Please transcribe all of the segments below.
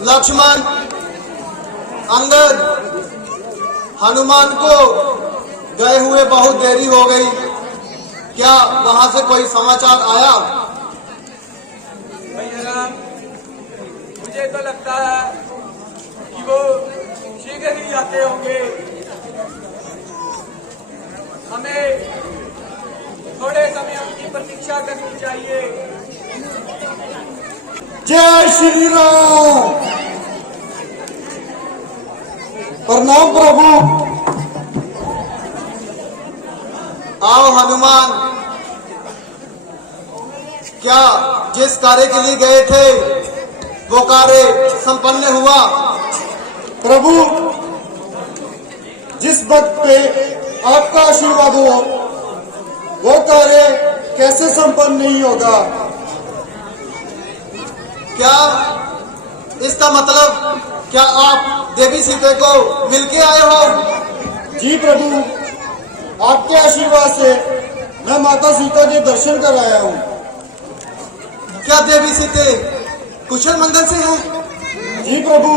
लक्ष्मण, अंगद, हनुमान को गए हुए बहुत देरी हो गई। क्या वहां से कोई समाचार आया? मुझे तो लगता है कि वो शीघ्र ही आते होंगे। हमें थोड़े समय उनकी प्रतीक्षा करनी चाहिए। जय श्री राम। प्रणाम प्रभु। आओ हनुमान, क्या जिस कार्य के लिए गए थे वो कार्य संपन्न हुआ? प्रभु, जिस वक्त पे आपका आशीर्वाद हो वो कार्य कैसे संपन्न नहीं होगा? क्या इसका मतलब क्या आप देवी सीता को मिलके आए हो? जी प्रभु, आपके आशीर्वाद से मैं माता सीता के दर्शन कर आया हूँ। क्या देवी सीता कुशल मंगल से है? जी प्रभु,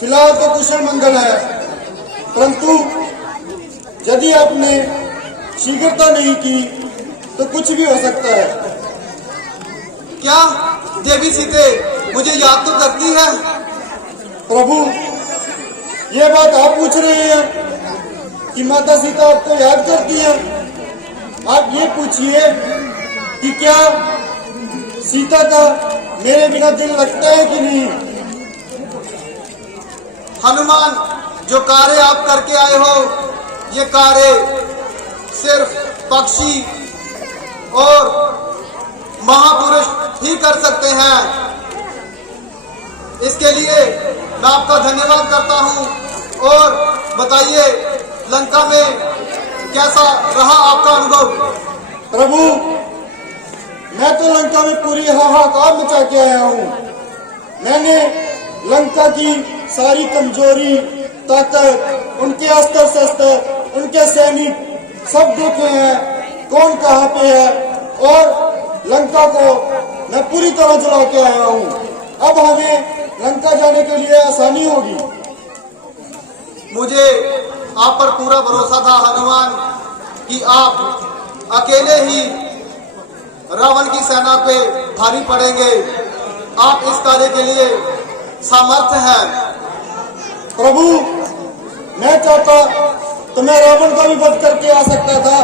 फिलहाल तो कुशल मंगल है, परंतु यदि आपने शीघ्रता नहीं की तो कुछ भी हो सकता है। क्या देवी सीता मुझे याद तो करती है? प्रभु, ये बात आप पूछ रहे हैं कि माता सीता आपको याद करती है? आप ये पूछिए कि क्या सीता का मेरे बिना दिल लगता है कि नहीं? हनुमान, जो कार्य आप करके आए हो ये कार्य सिर्फ पक्षी और महापुरुष ही कर सकते हैं। इसके लिए मैं आपका धन्यवाद करता हूं। और बताइए, लंका में कैसा रहा आपका अनुभव? प्रभु, मैं तो लंका में पूरी हाहाकार मचा के आया हूँ। मैंने लंका की सारी कमजोरी, ताकत, उनके अस्त्र शस्त्र, उनके सैनिक सब देखे हैं, कौन कहाँ पे है, और लंका को मैं पूरी तरह जला के आया हूँ। अब हमें लंका जाने के लिए आसानी होगी। मुझे आप पर पूरा भरोसा था हनुमान कि आप अकेले ही रावण की सेना पे भारी पड़ेंगे। आप इस कार्य के लिए सामर्थ्य हैं। प्रभु, मैं चाहता तो मैं रावण का भी वध करके आ सकता था,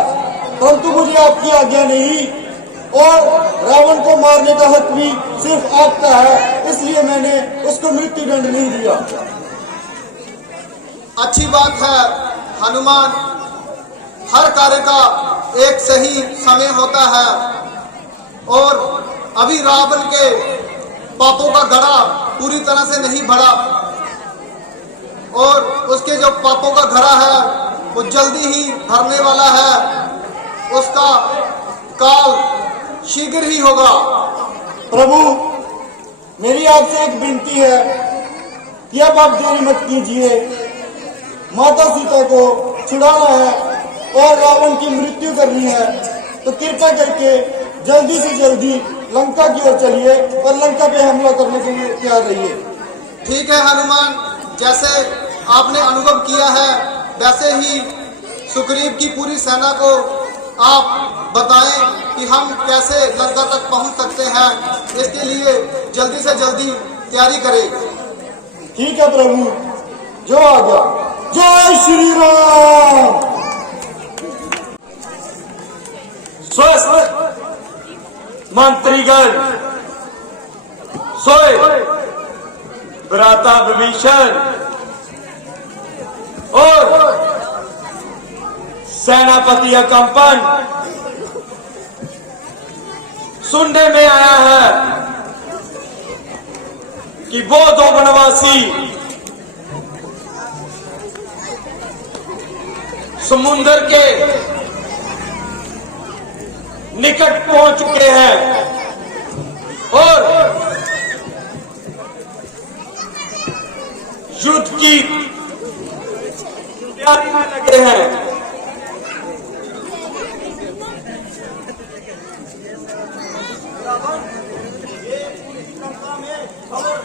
परंतु मुझे आपकी आज्ञा नहीं, और रावण को मारने का हक भी सिर्फ आपका है, इसलिए मैंने उसको मृत्यु दंड नहीं दिया। अच्छी बात है हनुमान, हर कार्य का एक सही समय होता है, और अभी रावण के पापों का घड़ा पूरी तरह से नहीं भरा, और उसके जो पापों का घड़ा है वो जल्दी ही भरने वाला है। उसका काल शीघ्र ही होगा। प्रभु, मेरी आपसे एक विनती है कि अब आप देरी मत कीजिए। माता सीता को छुड़ाना है और रावण की मृत्यु करनी है, तो कृपा करके जल्दी से जल्दी लंका की ओर चलिए और लंका पे हमला करने के लिए तैयार रहिए। ठीक है हनुमान, जैसे आपने अनुभव किया है वैसे ही सुग्रीव की पूरी सेना को आप बताएं कि हम कैसे लंका तक पहुंच सकते हैं। इसके लिए जल्दी से जल्दी तैयारी करें। ठीक है प्रभु, जो आ गया। जय श्री राम। स्वस्थ मंत्रीगण, सोए भ्राता विभीषण और सेनापति अकंपन, सुनने में आया है कि वो दो वनवासी समुद्र के निकट पहुंच चुके हैं और युद्ध की तैयारी में लगे हैं। ये पूरी लंका में खबर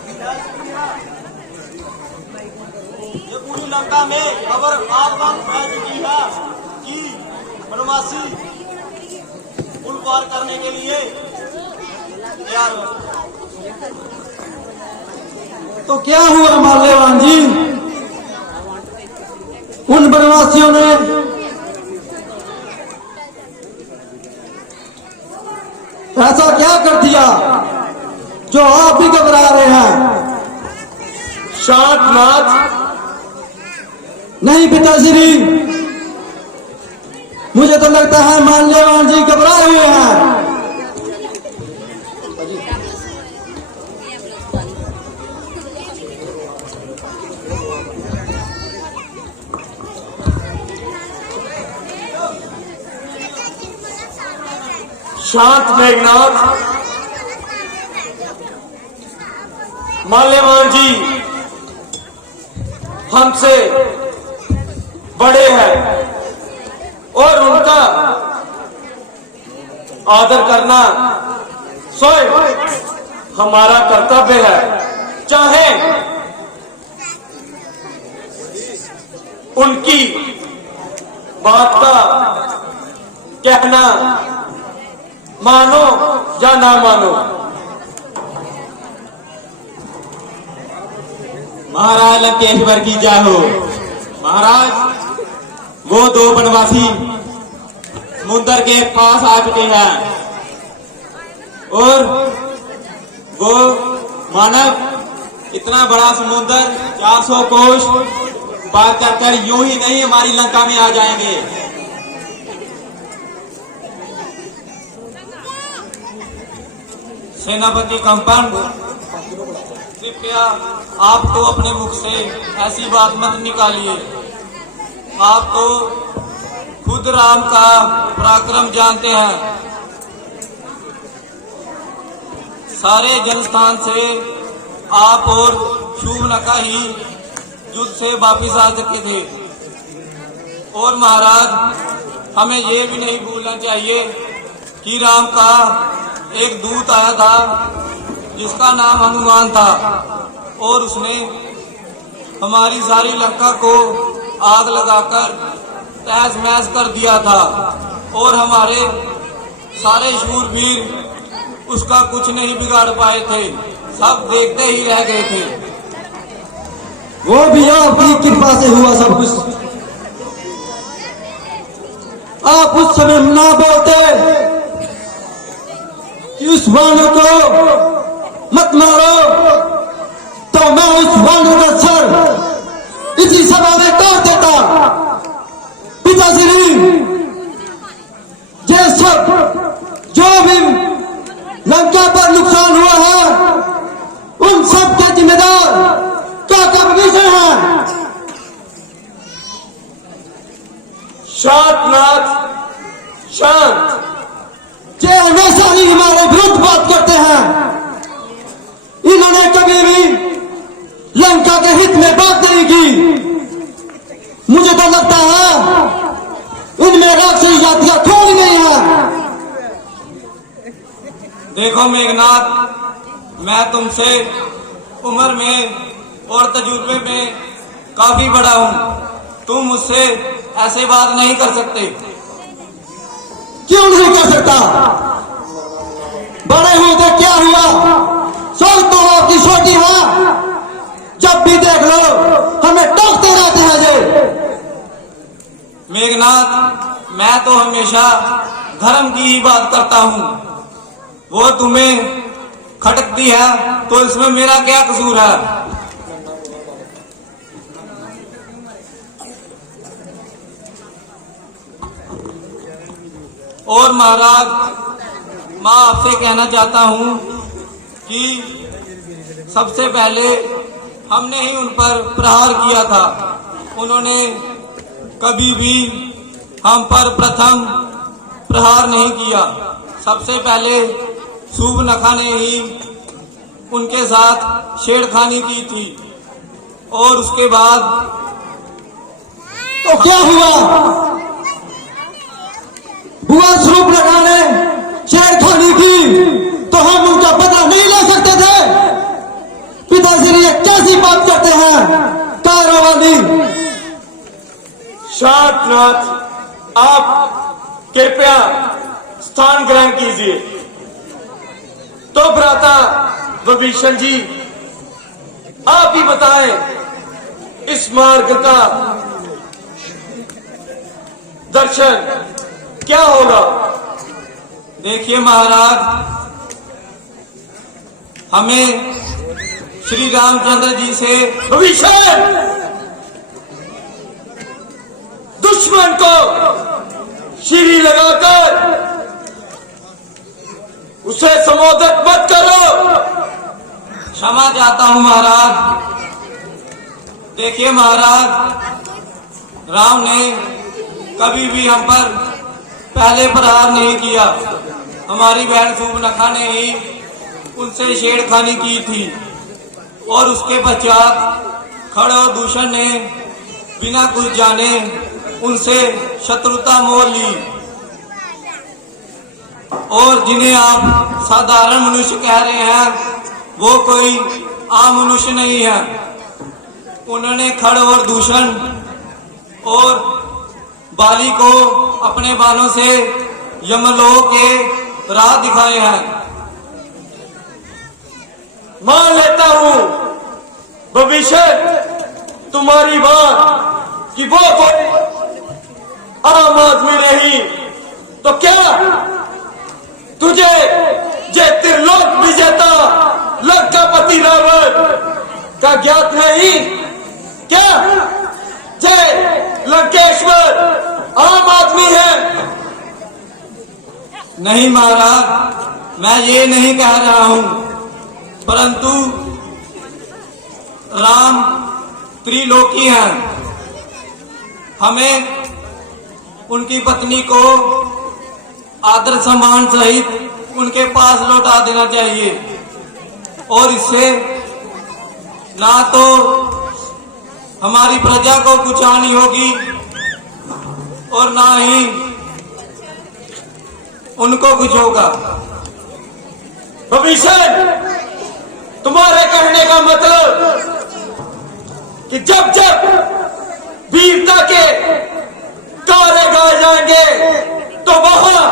लंका में खबर आग फैल चुकी है कि वनवासी पुल पार करने के लिए तैयार हो। तो क्या हुआ माल्यवान जी, उन वनवासियों ने ऐसा क्या कर दिया जो आप भी घबरा रहे हैं? शांत नाथ, नहीं पिताश्री, मुझे तो लगता है माल्यवान जी घबराए हुए हैं। शांत मेघनाथ। माल्यवान जी हमसे बड़े हैं और उनका आदर करना स्वयं हमारा कर्तव्य है। चाहे उनकी बात का कहना मानो या ना मानो। महाराज लंकेश्वर की जय हो। महाराज, वो दो वनवासी समुद्र के पास आ चुके हैं और वो मानव इतना बड़ा समुद्र 400 कोस पार कर यूं ही नहीं हमारी लंका में आ जाएंगे। सेनापति कंपन, कृपया आप तो अपने मुख से ऐसी बात मत निकालिए। आप तो खुद राम का पराक्रम जानते हैं। सारे जनस्थान से आप और शूर्पणखा ही युद्ध से वापिस आ सके थे। और महाराज, हमें ये भी नहीं भूलना चाहिए कि राम का एक दूत आया था जिसका नाम हनुमान था और उसने हमारी सारी लंका को आग लगाकर तहस महस कर दिया था और हमारे सारे शूरवीर उसका कुछ नहीं बिगाड़ पाए थे, सब देखते ही रह गए थे। वो भी आपकी कृपा से हुआ सब कुछ। आप उस समय ना बोलते कि उस वानर को मत मारो, तो मैं उस वानर का सर इसी सभा में तोड़ देता। पिताश्री, ये सब जो भी लंका पर नुकसान हुआ है उन सब के जिम्मेदार काका विभीषण हैं। शांत नाथ, शांत। ये हमेशा ही हमारे विरुद्ध बात करते हैं। इन्होंने कभी भी लंका के हित में बात नहीं की। मुझे तो लगता है इनमें राक्षसी जातियां थोड़ी नहीं है। देखो मेघनाथ, मैं तुमसे उम्र में और तजुर्बे में काफी बड़ा हूँ। तुम मुझसे ऐसे बात नहीं कर सकते। क्यों नहीं कर सकता? बड़े हुए तो क्या हुआ, स्वर्ग तो आपकी छोटी है। जब भी देख लो हमें टोकते रहते हैं जे। मेघनाथ, मैं तो हमेशा धर्म की ही बात करता हूँ। वो तुम्हें खटकती है तो इसमें मेरा क्या कसूर है? और महाराज, मैं आपसे कहना चाहता हूँ कि सबसे पहले हमने ही उन पर प्रहार किया था। उन्होंने कभी भी हम पर प्रथम प्रहार नहीं किया। सबसे पहले शूर्पणखा ने ही उनके साथ छेड़खानी की थी और उसके बाद तो क्या हुआ? हुआ शूर्पणखा ने छेड़खानी की तो हम उनका बदला नहीं ले सकते थे? पिताश्री ये कैसी बात करते हैं? कारवानी शांतनाथ, आप कृपया स्थान ग्रहण कीजिए। तो भ्राता विभीषण जी, आप ही बताएं इस मार्ग का दर्शन क्या होगा। देखिए महाराज, हमें श्री रामचंद्र जी से विभीषण, दुश्मन को शिरी लगाकर उसे संबोधित मत करो। क्षमा चाहता हूं महाराज। देखिए महाराज, राम ने कभी भी हम पर पहले प्रहार नहीं किया। हमारी बहन शूर्पणखा ने ही उनसे छेड़खानी की थी और उसके पश्चात खड़ और दूषण ने बिना कुछ जाने उनसे शत्रुता मोल ली। और जिन्हें आप साधारण मनुष्य कह रहे हैं, वो कोई आम मनुष्य नहीं है। उन्होंने खड़ और दूषण और बाली को अपने बालों से यमलोक के राह दिखाए हैं। मान लेता हूं विभीषण तुम्हारी बात कि वो कोई आम आदमी नहीं, तो क्या तुझे जे त्रिलोक विजेता लंकापति रावण का ज्ञात नहीं? क्या जय लंकेश्वर आम आदमी है? नहीं महाराज, मैं ये नहीं कह रहा हूं, परंतु राम त्रिलोकी हैं। हमें उनकी पत्नी को आदर सम्मान सहित उनके पास लौटा देना चाहिए। और इससे ना तो हमारी प्रजा को कुछ हानि होगी और ना ही उनको कुछ होगा। विभीषण, तुम्हारे कहने का मतलब कि जब जब वीरता के कार्य गाए जाएंगे तो वहां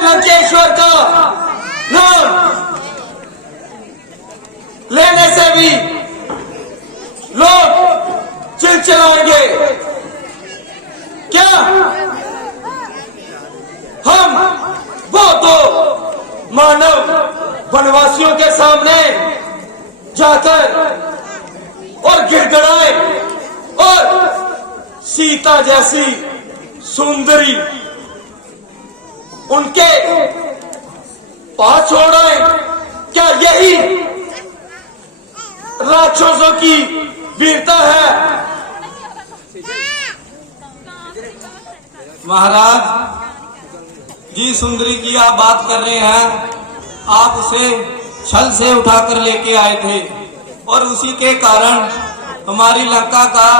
लंकेश्वर का नाम लेने से भी लोग चिलचिलाएंगे। क्या हम वो तो मानव वनवासियों के सामने जाकर और गिड़गिड़ाए और सीता जैसी सुंदरी उनके पास छोड़ आए? क्या यही राक्षसों की वीरता है? महाराज जी, सुंदरी की आप बात कर रहे हैं, आप उसे छल से उठाकर लेके आए थे और उसी के कारण हमारी लंका का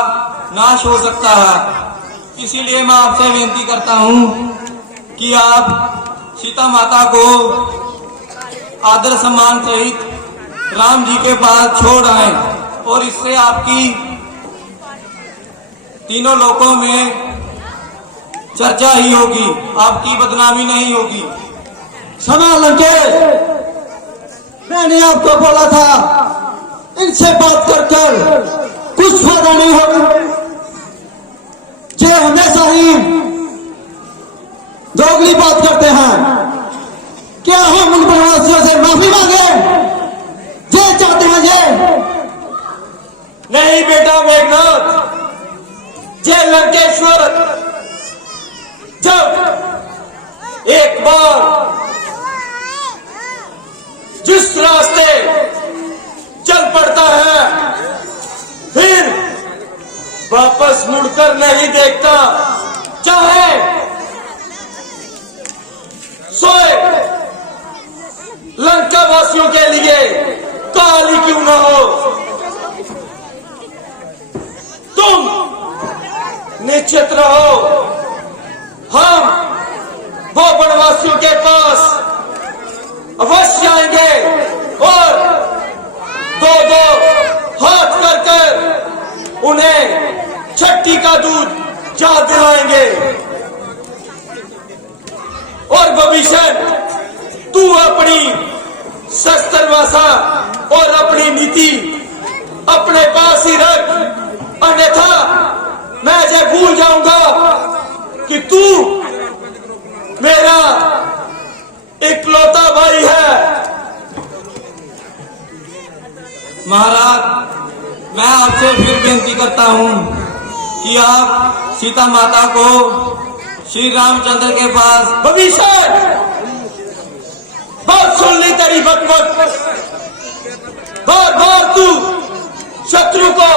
नाश हो सकता है। इसीलिए मैं आपसे विनती करता हूं कि आप सीता माता को आदर सम्मान सहित राम जी के पास छोड़ आए और इससे आपकी तीनों लोकों में चर्चा ही होगी, आपकी बदनामी नहीं होगी। क्षमा लंकेश, मैंने आपको बोला था इनसे बात कर कर कुछ फायदा नहीं होगा। जो हमेशा ही दोगली बात करते हैं। क्या हम उन वनवासियों से माफी मांगे? ये चाहते हैं ये? नहीं बेटा मेघनाथ, जय लंकेश्वर जब एक बार जिस रास्ते चल पड़ता है फिर वापस मुड़कर नहीं देखता, चाहे सोए लंका वासियों के लिए काली क्यों ना हो। तुम निश्चित रहो, हम वो वनवासियों के पास अवश्य आएंगे और दो दो हाथ कर कर उन्हें छठी का दूध याद दिलाएंगे। और भविष्य तू अपनी शस्त्र भाषा और अपनी नीति अपने पास ही रख, अन्यथा मैं ये भूल जाऊंगा कि तू मेरा इकलौता भाई है। महाराज, मैं आपसे फिर बेनती करता हूं कि आप सीता माता को श्री रामचंद्र के पास। भविष्य बहुत सुन ली तेरी बकबक। बार बार तू शत्रु को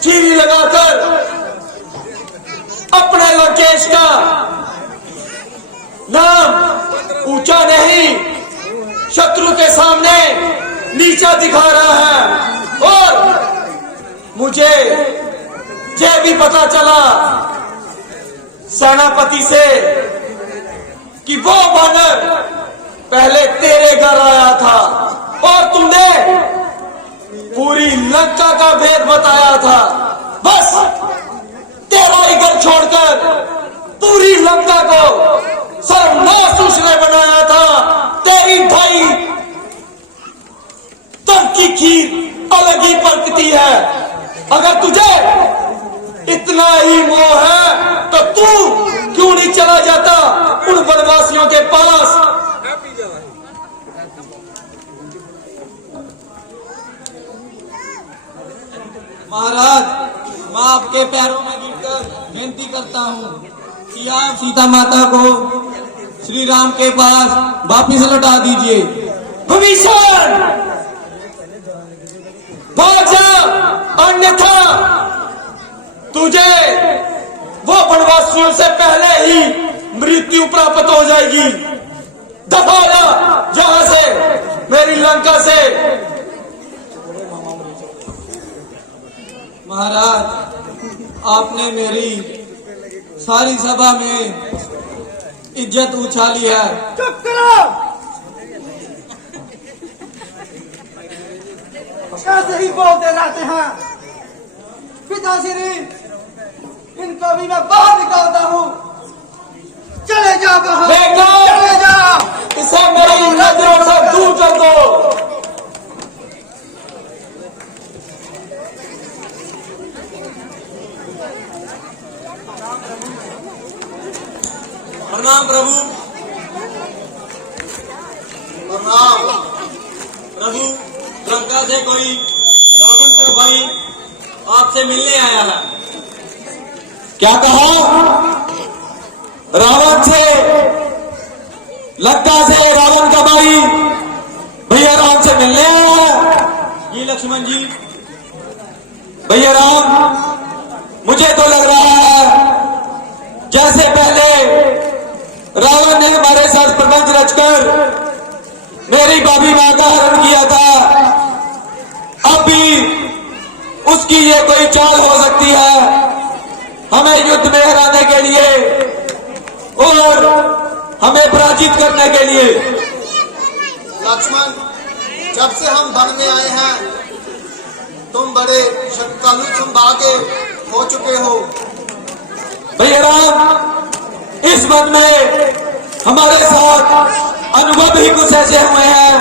चीनी लगाकर अपने लंकेश का नाम ऊंचा नहीं, शत्रु के सामने नीचा दिखा रहा है। और मुझे यह भी पता चला सेनापति से कि वो वानर पहले तेरे घर आया था और तुमने पूरी लंका का भेद बताया था। बस तेरा ही घर छोड़कर पूरी लंका को सर्वनाश उसने बनाया था। तेरी भाई तब की खीर अलग ही पकती है। अगर तुझे इतना ही मोह है तो तू क्यों नहीं चला जाता उन वनवासियों के पास। महाराज, मैं आपके पैरों में गिरकर विनती करता हूं कि आप सीता माता को श्री राम के पास वापिस लौटा दीजिए। भविष्य भाग जा, अन्यथा तुझे वो वनवासियों से पहले ही मृत्यु प्राप्त हो जाएगी। दफा जा जहां से, मेरी लंका से। महाराज, आपने मेरी सारी सभा में इज्जत उछाली है। चुप करो। कैसे ही बोलते रहते हैं पिताश्री, इनको भी मैं बाहर निकालता हूँ। चले जाओ बाहर, चले जाओ। इसे मेरी नजरों से दूर कर दो। प्रणाम प्रभु। प्रणाम। प्रभु, लंका से कोई रावण का भाई आपसे मिलने आया है। क्या कहा? रावण से, लंका से रावण का भाई भैया राम से मिलने आया है। जी लक्ष्मण जी। भैया राम, मुझे तो लग रहा है जैसे पहले रावण ने हमारे साथ प्रपंच रचकर मेरी भाभी मां का हरण किया था, अब भी उसकी ये कोई चाल हो सकती है हमें युद्ध में हराने के लिए और हमें पराजित करने के लिए। लक्ष्मण, जब से हम वन में आए हैं तुम बड़े श्रद्धालु संभागे हो चुके हो। भैया राम, इस वन में हमारे साथ अनुभव ही कुछ ऐसे हुए हैं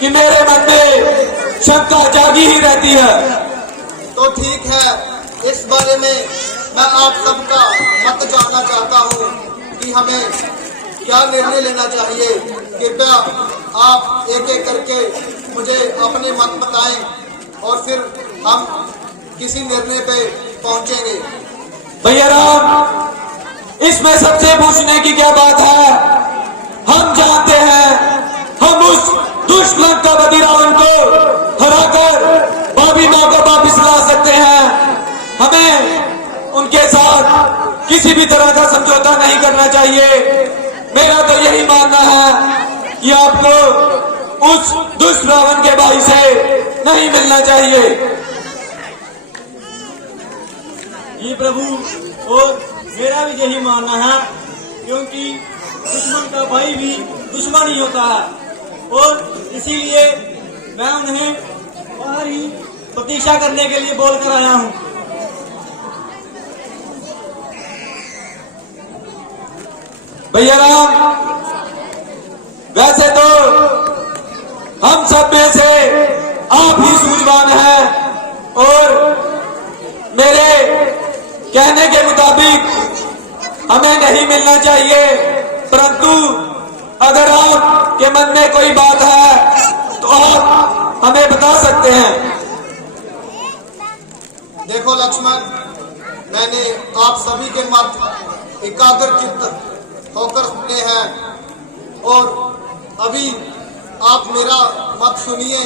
कि मेरे मन में शंका जागी ही रहती है। तो ठीक है, इस बारे में मैं आप सबका मत जानना चाहता हूँ कि हमें क्या निर्णय लेना चाहिए। कृपया आप एक एक करके मुझे अपने मत बताएं और फिर हम किसी निर्णय पे पहुंचेंगे। भैया राम, इसमें सबसे पूछने की क्या बात है? हम जानते हैं हम उस दुष्ट लंकापति रावण को हराकर भाभी मां को वापिस ला सकते हैं। हमें उनके साथ किसी भी तरह का समझौता नहीं करना चाहिए। मेरा तो यही मानना है कि आपको उस दुष्ट रावण के भाई से नहीं मिलना चाहिए। जी प्रभु, और मेरा भी यही मानना है, क्योंकि दुश्मन का भाई भी दुश्मन ही होता है और इसीलिए मैं उन्हें बाहर ही प्रतीक्षा करने के लिए बोलकर आया हूँ। भैया राम, वैसे तो हम सब में से आप ही सूझवान हैं और मेरे कहने के मुताबिक हमें नहीं मिलना चाहिए, परंतु अगर आपके मन में कोई बात है तो आप हमें बता सकते हैं। देखो लक्ष्मण, मैंने आप सभी के मत एकाग्रचित्त होकर सुने हैं और अभी आप मेरा मत सुनिए,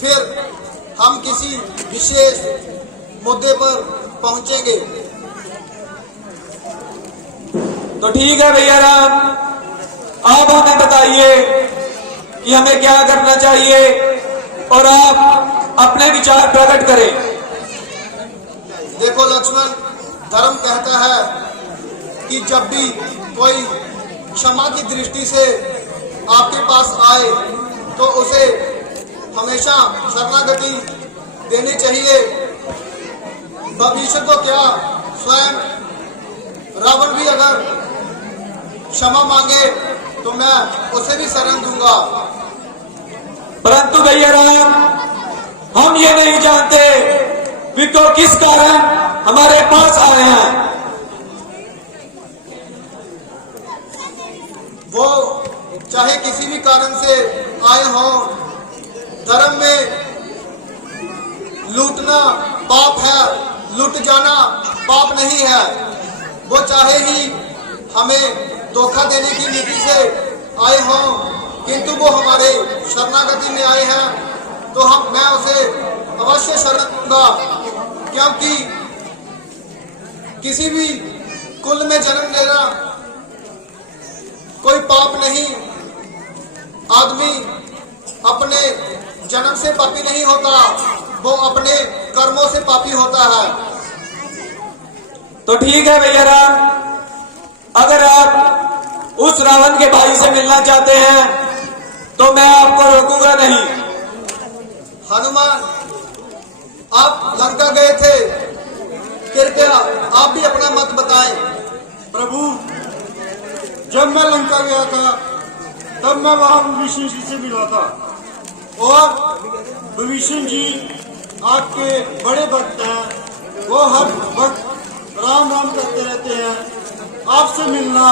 फिर हम किसी विशेष मुद्दे पर पहुंचेंगे। तो ठीक है भैया राम, आप हमें बताइए कि हमें क्या करना चाहिए और आप अपने विचार प्रकट करें। देखो लक्ष्मण, धर्म कहता है कि जब भी कोई क्षमा की दृष्टि से आपके पास आए तो उसे हमेशा शरणागति देनी चाहिए। भविष्य तो क्या, स्वयं रावण भी अगर क्षमा मांगे तो मैं उसे भी शरण दूंगा। परंतु भैया राम, हम ये नहीं जानते कि तो किस कारण हमारे पास आए हैं। वो चाहे किसी भी कारण से आए हों, धर्म में लूटना पाप है, लूट जाना पाप नहीं है। वो चाहे ही हमें धोखा देने की नीति से आए हों, किंतु वो हमारे शरणागति में आए हैं तो मैं उसे अवश्य शरण दूंगा, क्योंकि किसी भी कुल में जन्म लेना कोई पाप नहीं। आदमी अपने जन्म से पापी नहीं होता, वो अपने कर्मों से पापी होता है। तो ठीक है भैया राम, अगर आप उस रावण के भाई से मिलना चाहते हैं तो मैं आपको रोकूंगा नहीं। हनुमान, आप लंका गए थे, कृपया आप भी अपना मत बताएं। प्रभु, जब मैं लंका गया था तब मैं वहां विभीषण जी से मिला था और विभीषण जी आपके बड़े भक्त हैं, वो हर वक्त राम राम करते रहते हैं। आपसे मिलना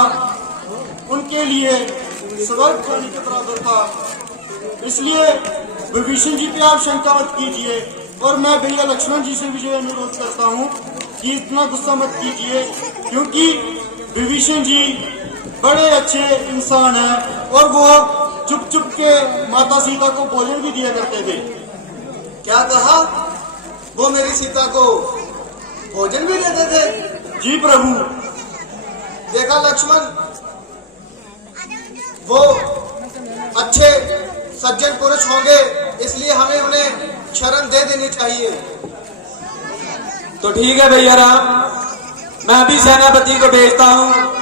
उनके लिए स्वर्ग जाने के बराबर था, इसलिए विभीषण जी पे आप शंका मत कीजिए। और मैं भैया लक्ष्मण जी से भी जो अनुरोध करता हूँ कि इतना गुस्सा मत कीजिए, क्योंकि विभीषण जी बड़े अच्छे इंसान हैं और वो चुप चुप के माता सीता को भोजन भी दिया करते थे। क्या कहा? वो मेरी सीता को भोजन भी देते थे? जी प्रभु। देखा लक्ष्मण, वो अच्छे सज्जन पुरुष होंगे, इसलिए हमें उन्हें शरण दे देनी चाहिए। तो ठीक है भैया राम, मैं अभी सेनापति को भेजता हूँ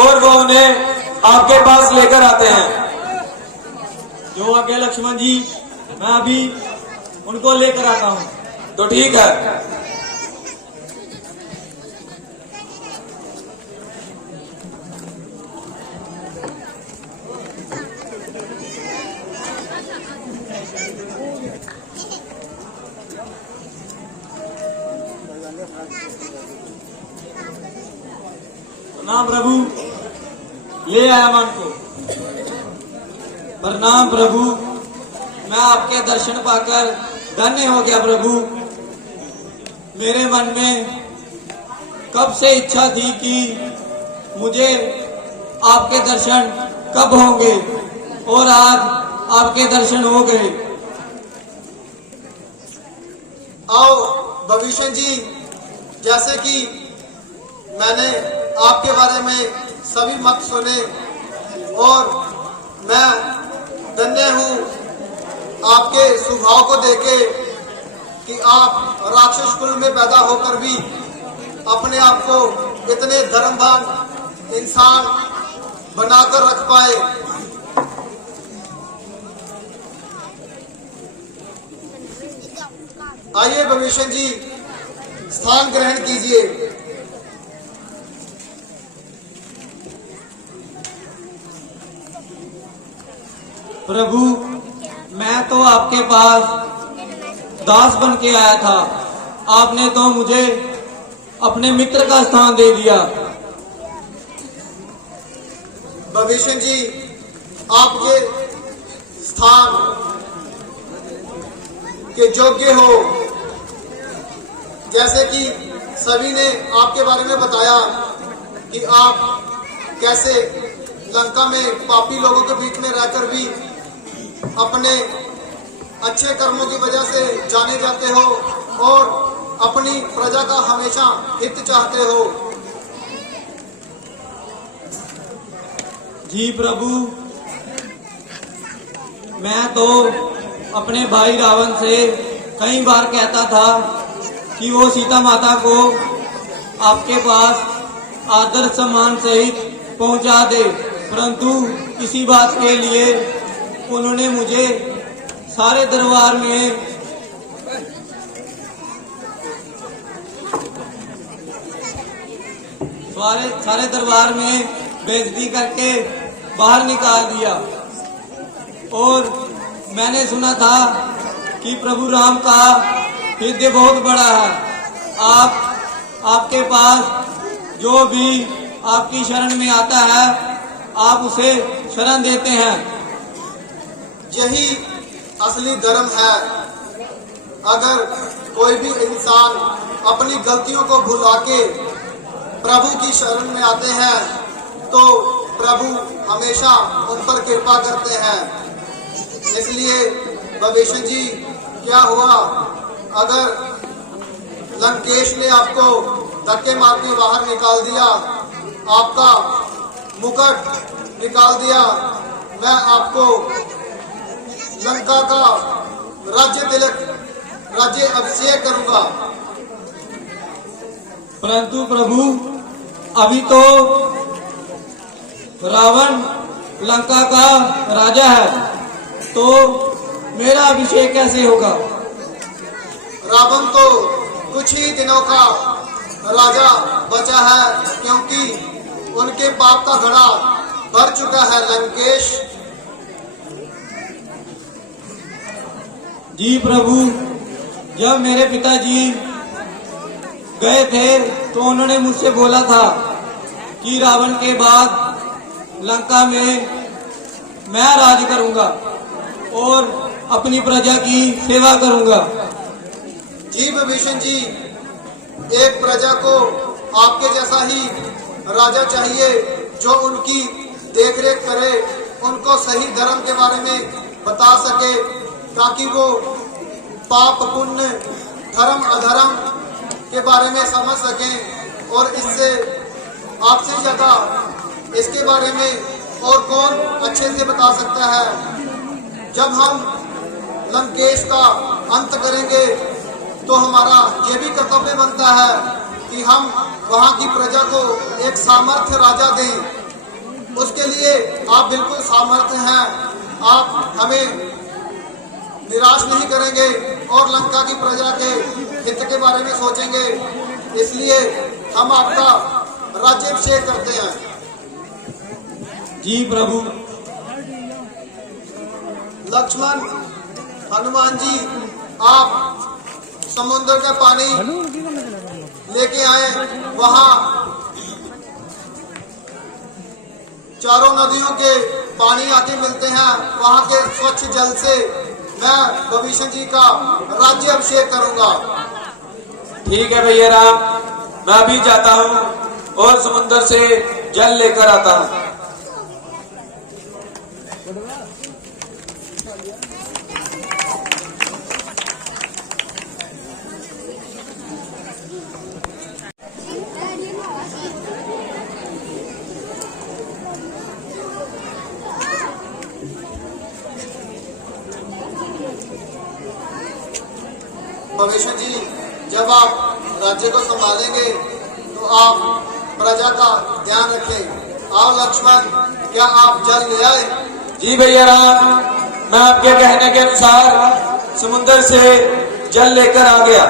और वो उन्हें आपके पास लेकर आते हैं। जो आगे लक्ष्मण जी, मैं अभी उनको लेकर आता हूँ। तो ठीक है। प्रणाम प्रभु, ले आया मन को। प्रणाम प्रभु, मैं आपके दर्शन पाकर धन्य हो गया प्रभु। मेरे मन में कब से इच्छा थी कि मुझे आपके दर्शन कब होंगे, और आज आपके दर्शन हो गए। आओ विभीषण जी, जैसे कि मैंने आपके बारे में सभी मत सुने और मैं धन्य हूँ आपके स्वभाव को देखे कि आप राक्षस कुल में पैदा होकर भी अपने आप को इतने धर्मवान इंसान बनाकर रख पाए। आइए विभीषण जी, स्थान ग्रहण कीजिए। प्रभु, मैं तो आपके पास दास बन के आया था, आपने तो मुझे अपने मित्र का स्थान दे दिया। विभीषण जी, आपके स्थान के योग्य हो। जैसे कि सभी ने आपके बारे में बताया कि आप कैसे लंका में पापी लोगों के बीच में रहकर भी अपने अच्छे कर्मों की वजह से जाने जाते हो और अपनी प्रजा का हमेशा हित चाहते हो। जी प्रभु, मैं तो अपने भाई रावण से कई बार कहता था कि वो सीता माता को आपके पास आदर सम्मान सहित पहुंचा दे, परंतु इसी बात के लिए उन्होंने मुझे सारे दरबार में सारे दरबार में बेइज्जती करके बाहर निकाल दिया। और मैंने सुना था कि प्रभु राम का हृदय बहुत बड़ा है। आपके पास जो भी आपकी शरण में आता है, आप उसे शरण देते हैं। यही असली धर्म है। अगर कोई भी इंसान अपनी गलतियों को भुला के प्रभु की शरण में आते हैं तो प्रभु हमेशा उन पर कृपा करते हैं। इसलिए विभीषण जी, क्या हुआ अगर लंकेश ने आपको धक्के मार के बाहर निकाल दिया, आपका मुकुट निकाल दिया, मैं आपको लंका का राज्य अभिषेक करूंगा। परंतु प्रभु, अभी तो रावण लंका का राजा है, तो मेरा अभिषेक कैसे होगा? रावण तो कुछ ही दिनों का राजा बचा है, क्योंकि उनके पाप का घड़ा भर चुका है लंकेश। जी प्रभु, जब मेरे पिताजी गए थे तो उन्होंने मुझसे बोला था कि रावण के बाद लंका में मैं राज करूंगा और अपनी प्रजा की सेवा करूंगा। जी विभीषण जी, एक प्रजा को आपके जैसा ही राजा चाहिए जो उनकी देखरेख करे, उनको सही धर्म के बारे में बता सके, ताकि वो पाप पुण्य धर्म अधर्म के बारे में समझ सकें। और इससे आपसे ज्यादा इसके बारे में और कौन अच्छे से बता सकता है। जब हम लंकेश का अंत करेंगे तो हमारा ये भी कर्तव्य बनता है कि हम वहाँ की प्रजा को एक सामर्थ्य राजा दें। उसके लिए आप बिल्कुल सामर्थ्य हैं, आप हमें निराश नहीं करेंगे और लंका की प्रजा के हित के बारे में सोचेंगे। इसलिए हम आपका राज्याभिषेक करते हैं। जी प्रभु। लक्ष्मण, हनुमान जी, आप समुद्र का पानी लेके आए। वहाँ चारों नदियों के पानी आके मिलते हैं। वहाँ के स्वच्छ जल से मैं विभीषण जी का राज्याभिषेक करूंगा। ठीक है भैया राम, मैं भी जाता हूँ और समुद्र से जल लेकर आता हूँ। विभीषण जी, जब आप राज्य को संभालेंगे तो आप प्रजा का ध्यान रखें। आओ लक्ष्मण, क्या आप जल ले आए? जी भैया राम, मैं आपके कहने के अनुसार समुद्र से जल लेकर आ गया।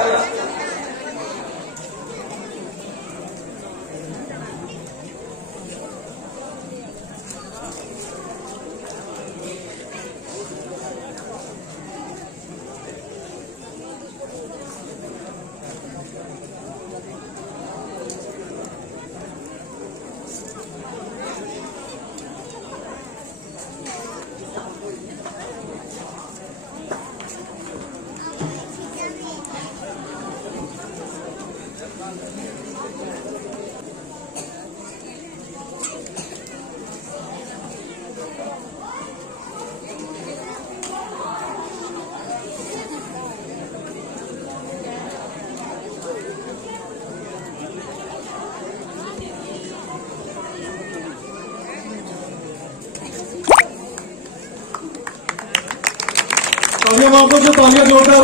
जवाबों को तालियां जोड़कर।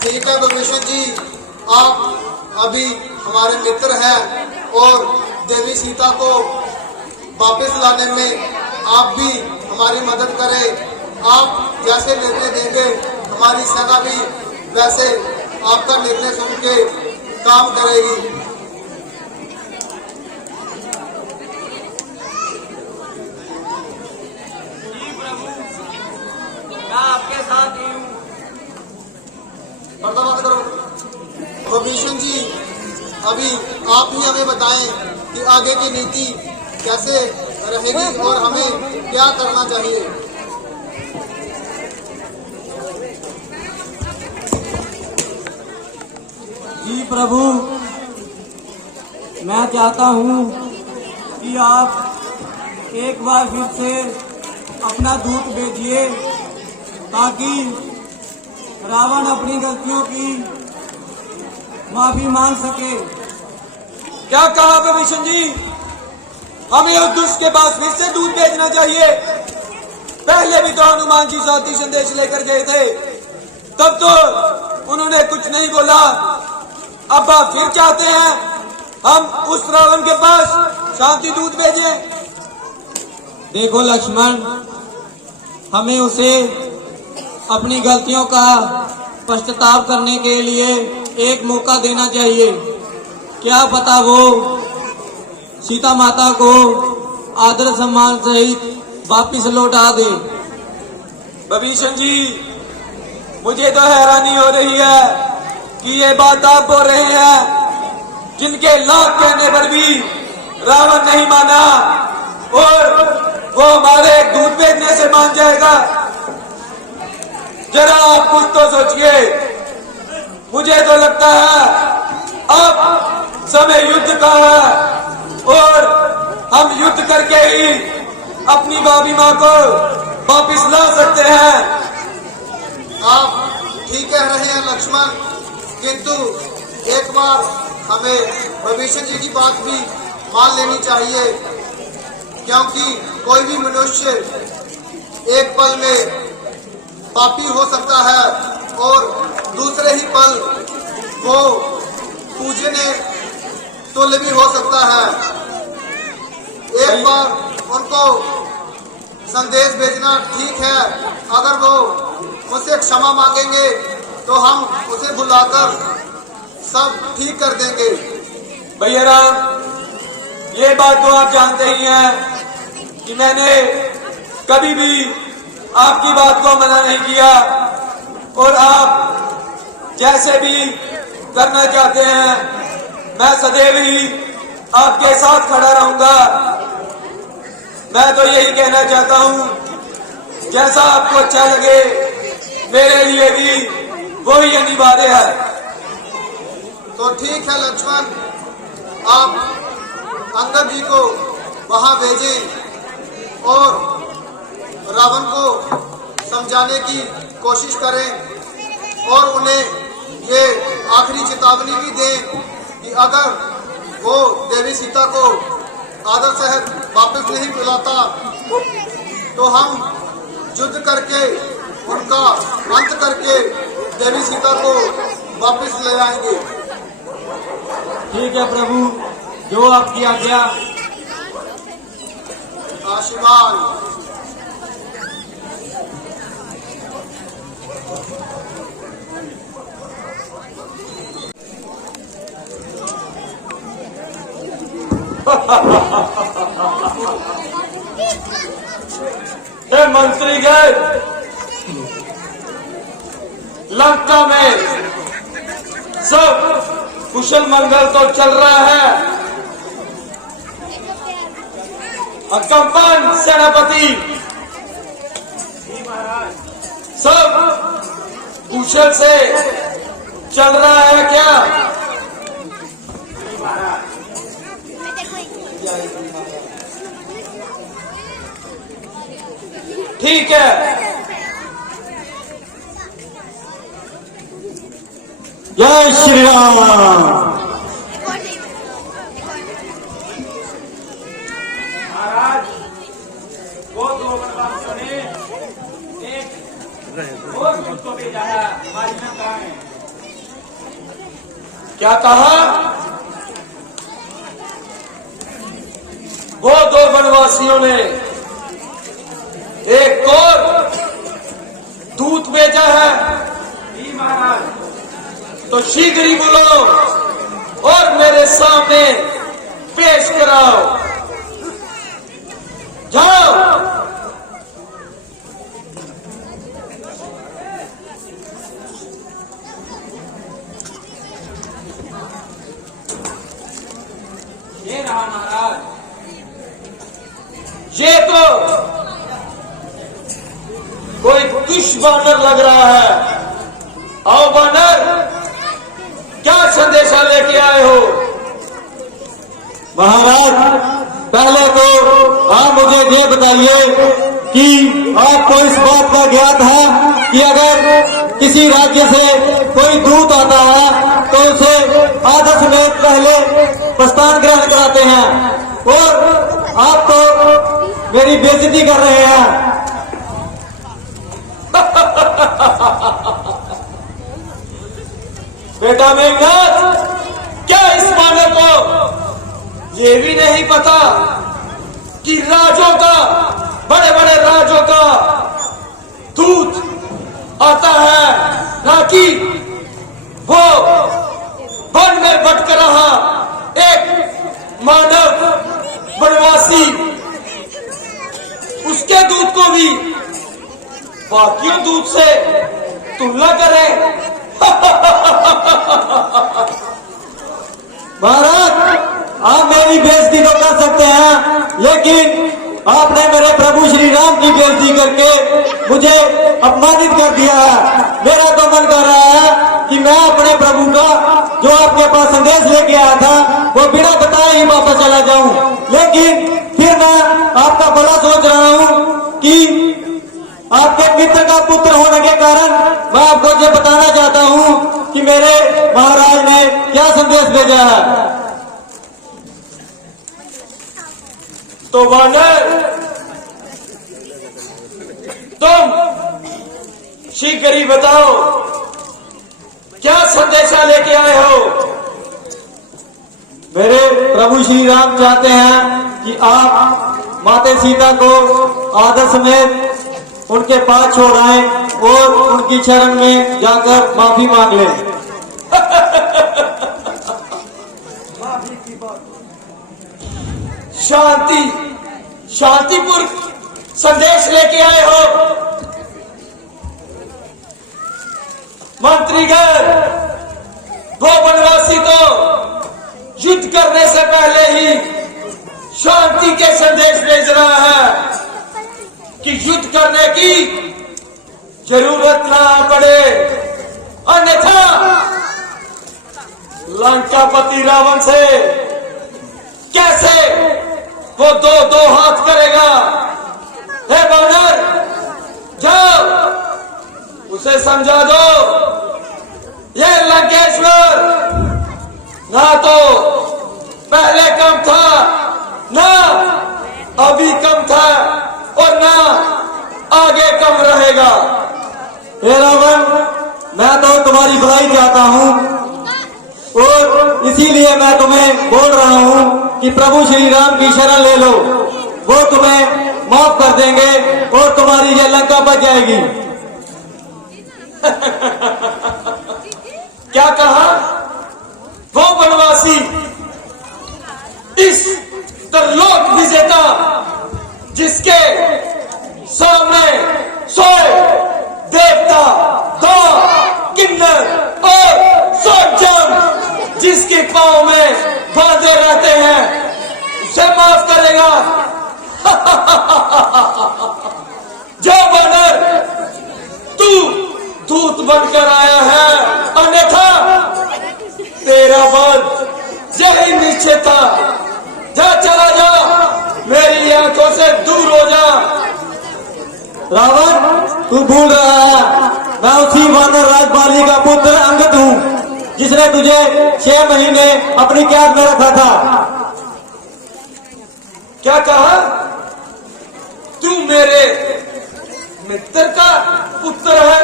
ठीक है विभीषण जी, आप अभी हमारे मित्र हैं और देवी सीता को वापस लाने में आप भी हमारी मदद करें। आप जैसे निर्णय देंगे हमारी सेना भी वैसे आपका निर्णय सुन के काम करेगी। मैं आपके साथ ही हूँ। पर्दा बंद करो। विभीषण जी, अभी आप ही हमें बताएं कि आगे की नीति कैसे रहेगी और हमें क्या करना चाहिए। जी प्रभु, मैं चाहता हूँ कि आप एक बार फिर से अपना दूत भेजिए ताकि रावण अपनी गलतियों की माफी मांग सके। क्या कहा विभीषण जी? हमें उस दुष्ट के पास फिर से दूध भेजना चाहिए। पहले भी तो हनुमान जी साथी संदेश लेकर गए थे, तब तो उन्होंने कुछ नहीं बोला। अब आप फिर चाहते हैं हम उस रावण के पास शांति दूत भेजें? देखो लक्ष्मण, हमें उसे अपनी गलतियों का पश्चाताप करने के लिए एक मौका देना चाहिए। क्या पता वो सीता माता को आदर सम्मान सहित वापिस लौटा दे। विभीषण जी, मुझे तो हैरानी हो रही है कि ये बात आप बोल रहे हैं जिनके लाख कहने पर भी रावण नहीं माना, और वो हमारे एक दूत भेजने से मान जाएगा। जरा आप कुछ तो सोचिए। मुझे तो लगता है अब समय युद्ध का है और हम युद्ध करके ही अपनी भाभी माँ को वापिस ला सकते हैं। आप ठीक कह रहे हैं लक्ष्मण, किंतु एक बार हमें विभीषण जी की बात भी मान लेनी चाहिए, क्योंकि कोई भी मनुष्य एक पल में पापी हो सकता है और दूसरे ही पल वो पूजने तुल्य भी हो सकता है। एक बार उनको संदेश भेजना ठीक है। अगर वो मुझसे क्षमा मांगेंगे तो हम उसे बुलाकर सब ठीक कर देंगे। भैया राम, ये बात तो आप जानते ही हैं कि मैंने कभी भी आपकी बात को मना नहीं किया, और आप जैसे भी करना चाहते हैं मैं सदैव ही आपके साथ खड़ा रहूंगा। मैं तो यही कहना चाहता हूँ, जैसा आपको अच्छा लगे मेरे लिए भी वही अनिवार्य है। तो ठीक है लक्ष्मण, आप अंगद जी को वहां भेजें और रावण को समझाने की कोशिश करें और उन्हें ये आखिरी चेतावनी भी दें कि अगर वो देवी सीता को आदर सहित वापस नहीं बुलाता तो हम युद्ध करके उनका अंत करके देवी सीता को वापस ले आएंगे। ठीक है प्रभु, जो आपकी आज्ञा। आशीर्वाद। हे मंत्री गए लंका में सब कुशल मंगल तो चल रहा है। कंपन सेनापति सब कुशल से चल रहा है क्या? ठीक है। जय श्री राम। महाराज, वो दो बात सुने। एक क्या कहा? वो दो वनवासियों ने एक और दूत भेजा है, तो शीघ्र ही बुलाओ और मेरे सामने पेश कराओ। जाओ। ये रहा महाराज। ये तो कोई दुश्मन लग रहा है। आओ बानर, क्या संदेशा लेके आए हो? महाराज, पहले तो आप मुझे ये बताइए कि आपको इस बात का ज्ञात है कि अगर किसी राज्य से कोई दूत आता है तो उसे आदर्श में पहले प्रस्थान ग्रहण कराते हैं, और आप तो मेरी बेइज्जती कर रहे हैं। बेटा मेघनाथ, क्या इस बानर को ये भी नहीं पता कि राजों का, बड़े बड़े राजों का दूत आता है, ना कि वो वन में भटक रहा एक मानव वनवासी, उसके दूत को भी बाकियों दूत से तुलना करें। महाराज, आप मेरी बेइज्जती तो कर सकते हैं, लेकिन आपने मेरे प्रभु श्री राम की बेइज्जती करके मुझे अपमानित कर दिया है। मेरा तो मन कर रहा है कि मैं अपने प्रभु का जो आपके पास संदेश लेके आया था वो बिना बताए ही वापस चला जाऊं, लेकिन फिर मैं आपका भला सोच रहा हूं कि आपके मित्र का पुत्र होने के कारण मैं आपको ये बताना चाहता हूं कि मेरे महाराज ने क्या संदेश भेजा है। तो वानर, तुम शीघ्र ही बताओ, क्या संदेशा लेके आए हो? मेरे प्रभु श्री राम चाहते हैं कि आप माता सीता को आदर समेत उनके पास छोड़ आए और उनकी शरण में जाकर माफी मांग लें। शांति, शांतिपूर्ण संदेश लेके आए हो? मंत्रीगण, वो वनवासी तो युद्ध करने से पहले ही शांति के संदेश भेज रहा है कि युद्ध करने की जरूरत ना पड़े, अन्यथा लंकापति रावण से कैसे वो दो हाथ करेगा। हे बानर, जाओ उसे समझा दो, ये लंकेश्वर ना तो पहले कम था, ना अभी कम था, और ना आगे कम रहेगा। हे रावण, मैं तो तुम्हारी भलाई चाहता हूँ और इसीलिए मैं तुम्हें बोल रहा हूँ कि प्रभु श्री राम की शरण ले लो, वो तुम्हें माफ कर देंगे और तुम्हारी ये लंका बच जाएगी। क्या कहा? वो वनवासी, इस त्रिलोक विजेता जिसके सामने 100 देवता, 2 किन्नर और 100 जन जिसके पांव में बांधे रहते हैं, उसे माफ करेगा? जो बानर, तू दूत बनकर आया है, अन्यथा तेरा वध यही नीचे था। जा, चला जा, मेरी आंखों से दूर हो जा। रावण, तू भूल रहा है, मैं उसी वानर राजपाली का पुत्र अंगद हूँ जिसने तुझे 6 महीने अपनी कैद में रखा था। क्या कहा? तू मेरे मित्र का पुत्र है?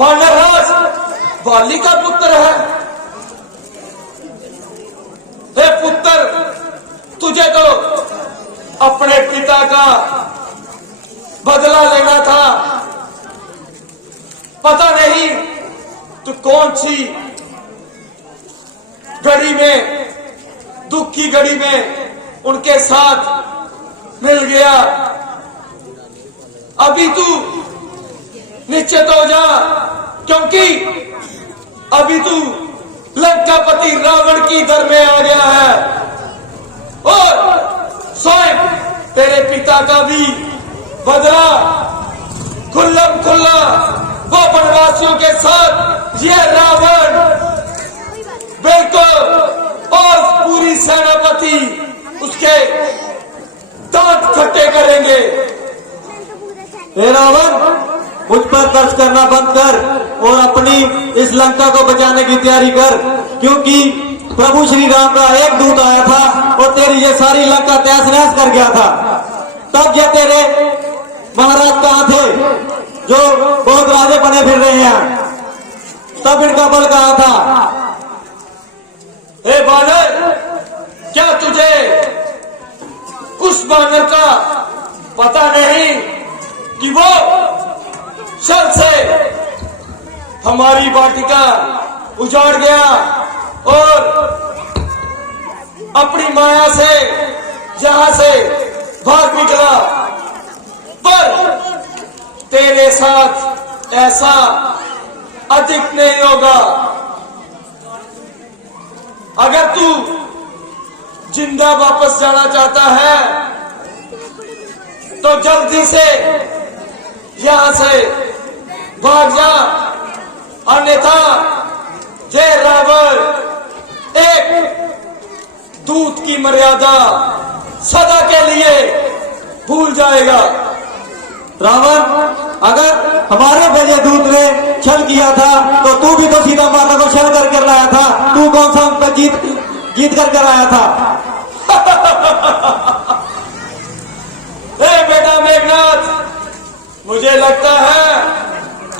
वानरराज वाली का पुत्र है। हे पुत्र, तुझे तो अपने पिता का बदला लेना था। पता नहीं तू कौन सी घड़ी में, दुख की घड़ी में उनके साथ मिल गया। अभी तू निश्चित हो जा, क्योंकि अभी तू लंकापति रावण की दर में आ गया है और स्वयं तेरे पिता का भी बदला खुल्लम खुल्ला वो वनवासियों के साथ ये रावण बिल्कुल और पूरी सेनापति उसके दांत खट्टे करेंगे। हे रावण, मुझ पर खर्च करना बंद कर और अपनी इस लंका को बचाने की तैयारी कर, क्योंकि प्रभु श्री राम का एक दूत आया था और तेरी ये सारी लंका तहस नहस कर गया था। तब ये तेरे महाराज कहाँ थे जो बहुत राजे बने फिर रहे हैं? तब इनका बल कहाँ था? हे बानर, क्या तुझे उस बानर का पता नहीं कि वो शल से हमारी वाटिका उजाड़ गया और अपनी माया से जहां से भाग निकला, पर तेरे साथ ऐसा अधिक नहीं होगा। अगर तू जिंदा वापस जाना चाहता है तो जल्दी से यहां से भाग जा, अन्यथा जय रावण एक दूत की मर्यादा सदा के लिए भूल जाएगा। रावण, अगर हमारे भेजे दूत ने छल किया था तो तू भी तो सीता माता को छल कर लाया था। तू कौन सा उन पर जीत कर आया था? बेटा मेघनाथ, मुझे लगता है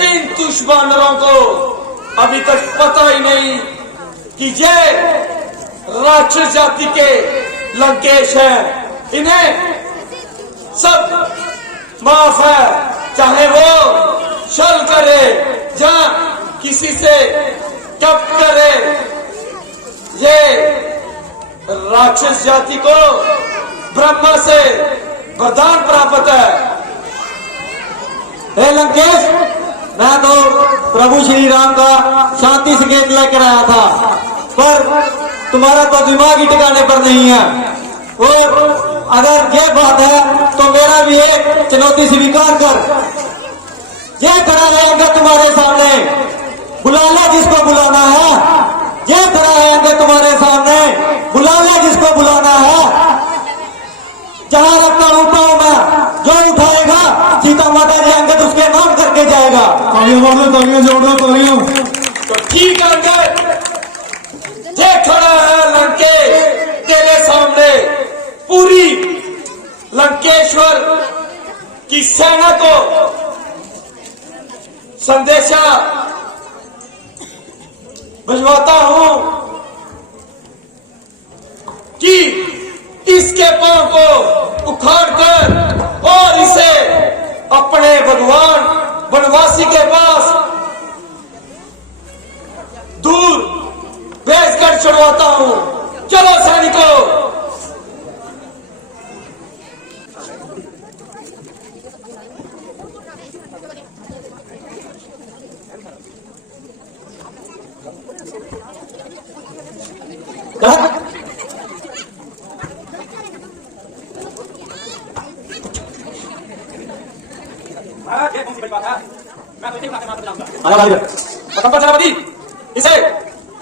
इन दुश्मनों को अभी तक पता ही नहीं कि ये राक्षस जाति के लंकेश हैं। इन्हें सब माफ है, चाहे वो छल करे या किसी से कपट करे। ये राक्षस जाति को ब्रह्मा से वरदान प्राप्त है। हे लंकेश, मैं तो प्रभु श्री राम का शांति संकेत लेकर आया था, पर तुम्हारा तो दिमाग ही ठिकाने पर नहीं है। और अगर ये बात है तो मेरा भी एक चुनौती स्वीकार कर। ये खड़ा रहेंगे तुम्हारे सामने, बुला ले जिसको बुलाना है। ये खड़ा रहेंगे तुम्हारे सामने, बुला ले जिसको बुलाना है। जहां रखता हूं पाऊं मैं, जो उठाएगा सीता माता जी अंगद उसके नाम करके जाएगा। तो ठीक है अंगद, ये खड़ा है लंके तेरे सामने, पूरी लंकेश्वर की सेना को संदेशा भिजवाता हूं कि इसके पांव को उखाड़कर और इसे अपने भगवान वनवासी के पास दूर भेजकर छुड़वाता हूं। चलो सैनिकों, सेनापति, इसे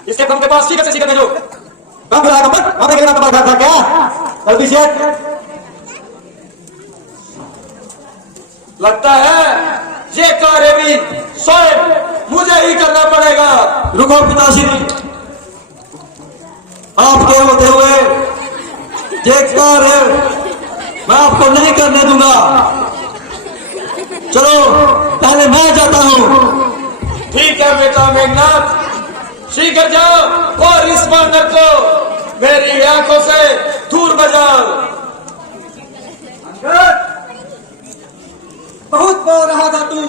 इसके दम के पास शीघ्र से शीघ्र भेजो। कब बुलाया कंपन? हमें कहना पड़ा था क्या? अभिषेक, लगता है ये कार्य भी स्वयं मुझे ही करना पड़ेगा। रुको पिताश्री, आपके होते हुए ये कार्य मैं आपको नहीं करने दूंगा। चलो पहले मैं जाता हूं, ठीक है बेटा मेघनाथ, शीघ्र जाओ और इस बानर को मेरी आंखों से दूर बजाओ। बहुत बोल रहा था तू।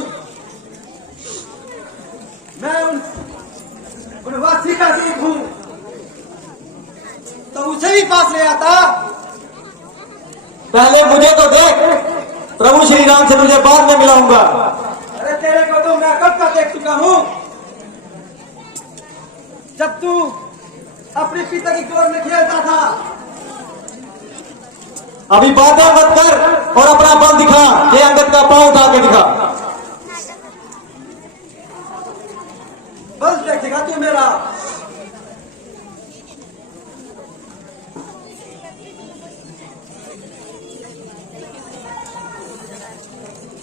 मैं उन वासी का दूत हूं, तो उसे भी पास ले आता। पहले मुझे तो देख, प्रभु श्री राम से तुझे बाद में मिलाऊंगा। अरे तेरे को तो मैं कब का देख चुका हूं, जब तू अपने पिता की गोद में खेलता था। अभी बातें मत कर और अपना बल दिखा, ये अंगद का पांव उठा के दिखा। बल देखेगा तू मेरा।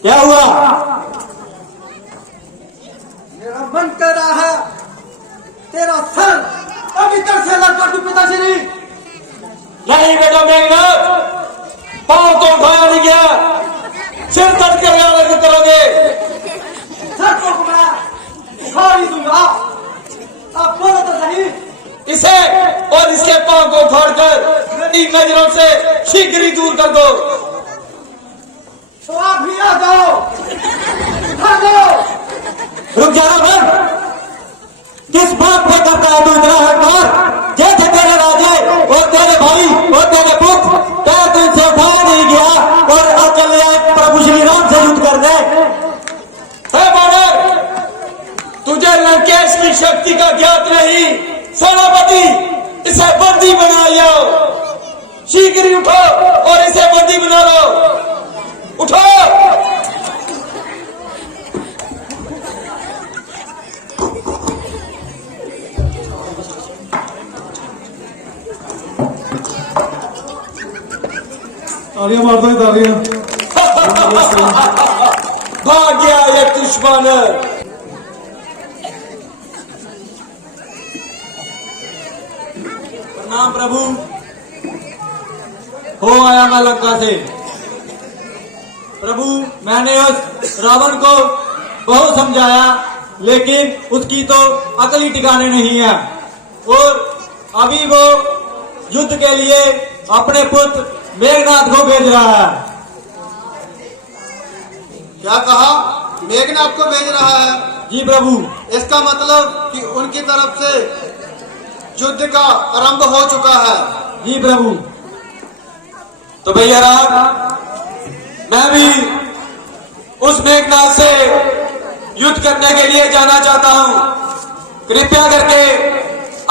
क्या हुआ? मेरा मन कर रहा है तेरा सर अभी तक से लग कर तू पिताश्री। नहीं बेटा मेघनाथ, पांव तो उठाया नहीं गया, सिर तट के लगे करोगे। सर को मैं उठा ही दूंगा। आप बोलो तो सही। इसे और इसके पांव को उखाड़कर मेरी नजरों से शीघ्र ही दूर कर दो। तो आप भी आ जाओ, उठा दो। रुक जा रहा है, किस बात पे करता है तू इतना हंकार? जैसे तेरे राजे और तेरे भाई और तेरे पुत्र क्या तुझसे उठाया नहीं गया और अब चले जाए प्रभु श्री राम से युद्ध करने? है बानर, तुझे लंकेश की शक्ति का ज्ञात नहीं। सेनापति, इसे बंदी बना लियो। शीघ्र ही उठो और इसे बंदी बना लो। उठो। तालियां मार दो, तालियां। भाग गया ये दुश्मन। प्रणाम प्रभु। हो आया मैं लंका से। प्रभु, मैंने उस रावण को बहुत समझाया, लेकिन उसकी तो अकल ही ठिकाने नहीं है और अभी वो युद्ध के लिए अपने पुत्र मेघनाथ को भेज रहा है। क्या कहा? मेघनाथ को भेज रहा है? जी प्रभु। इसका मतलब कि उनकी तरफ से युद्ध का आरंभ हो चुका है। जी प्रभु। तो भैया राम, मैं भी उस मेघनाथ से युद्ध करने के लिए जाना चाहता हूं। कृपया करके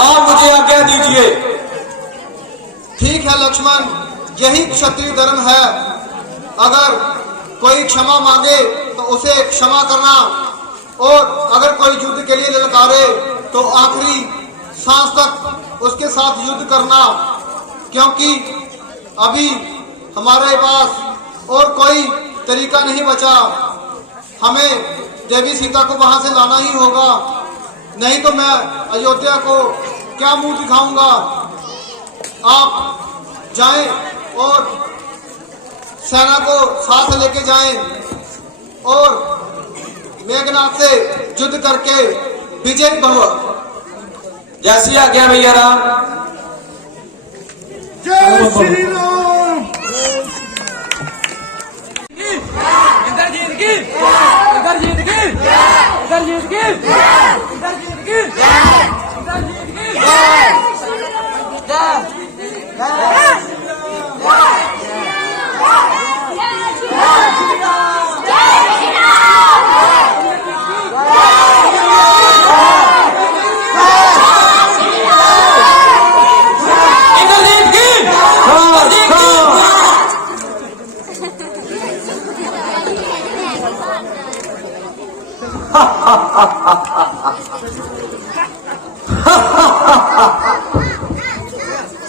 आप मुझे आज्ञा दीजिए। ठीक है लक्ष्मण, यही क्षत्रिय धर्म है। अगर कोई क्षमा मांगे तो उसे क्षमा करना, और अगर कोई युद्ध के लिए ललकारे तो आखिरी सांस तक उसके साथ युद्ध करना, क्योंकि अभी हमारे पास और कोई तरीका नहीं बचा। हमें देवी सीता को वहां से लाना ही होगा, नहीं तो मैं अयोध्या को क्या मुंह दिखाऊंगा। आप जाएं और सेना को साथ लेके जाएं और मेघनाथ से युद्ध करके विजयी भव। जैसी आज्ञा भैया राम। जय श्री राम। इधर जीत की, इधर जीत की, इधर जीत की, इधर जीत की, इधर जीत की।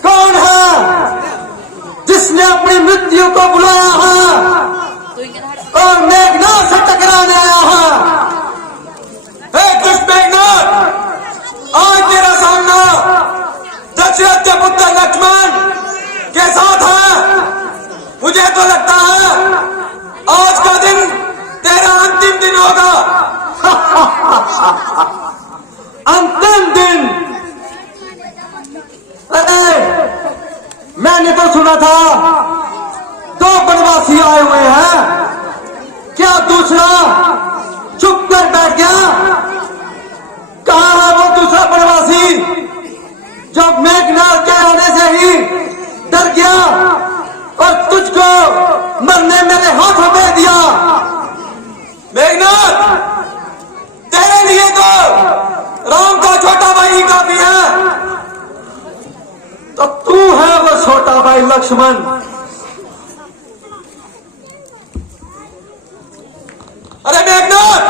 कौन है जिसने अपनी मृत्यु को बुलाया है और मेघनाथ से टकराने आया है? दुष्ट मेघनाथ, आज तेरा सामना दशरथ के पुत्र लक्ष्मण के साथ है। मुझे तो लगता है आज का दिन तेरा अंतिम दिन होगा। अंतिम दिन। अरे मैंने तो सुना था 2 बनवासी आए हुए हैं, क्या दूसरा चुप कर बैठ गया? कहां है वो दूसरा बनवासी जो मेघनाथ के आने से ही डर गया और तुझको मरने मेरे हाथों में दिया? मेघनाथ, तेरे लिए तो राम का छोटा भाई ही काफी है। तो तू है वो छोटा भाई लक्ष्मण। अरे मेघनाथ,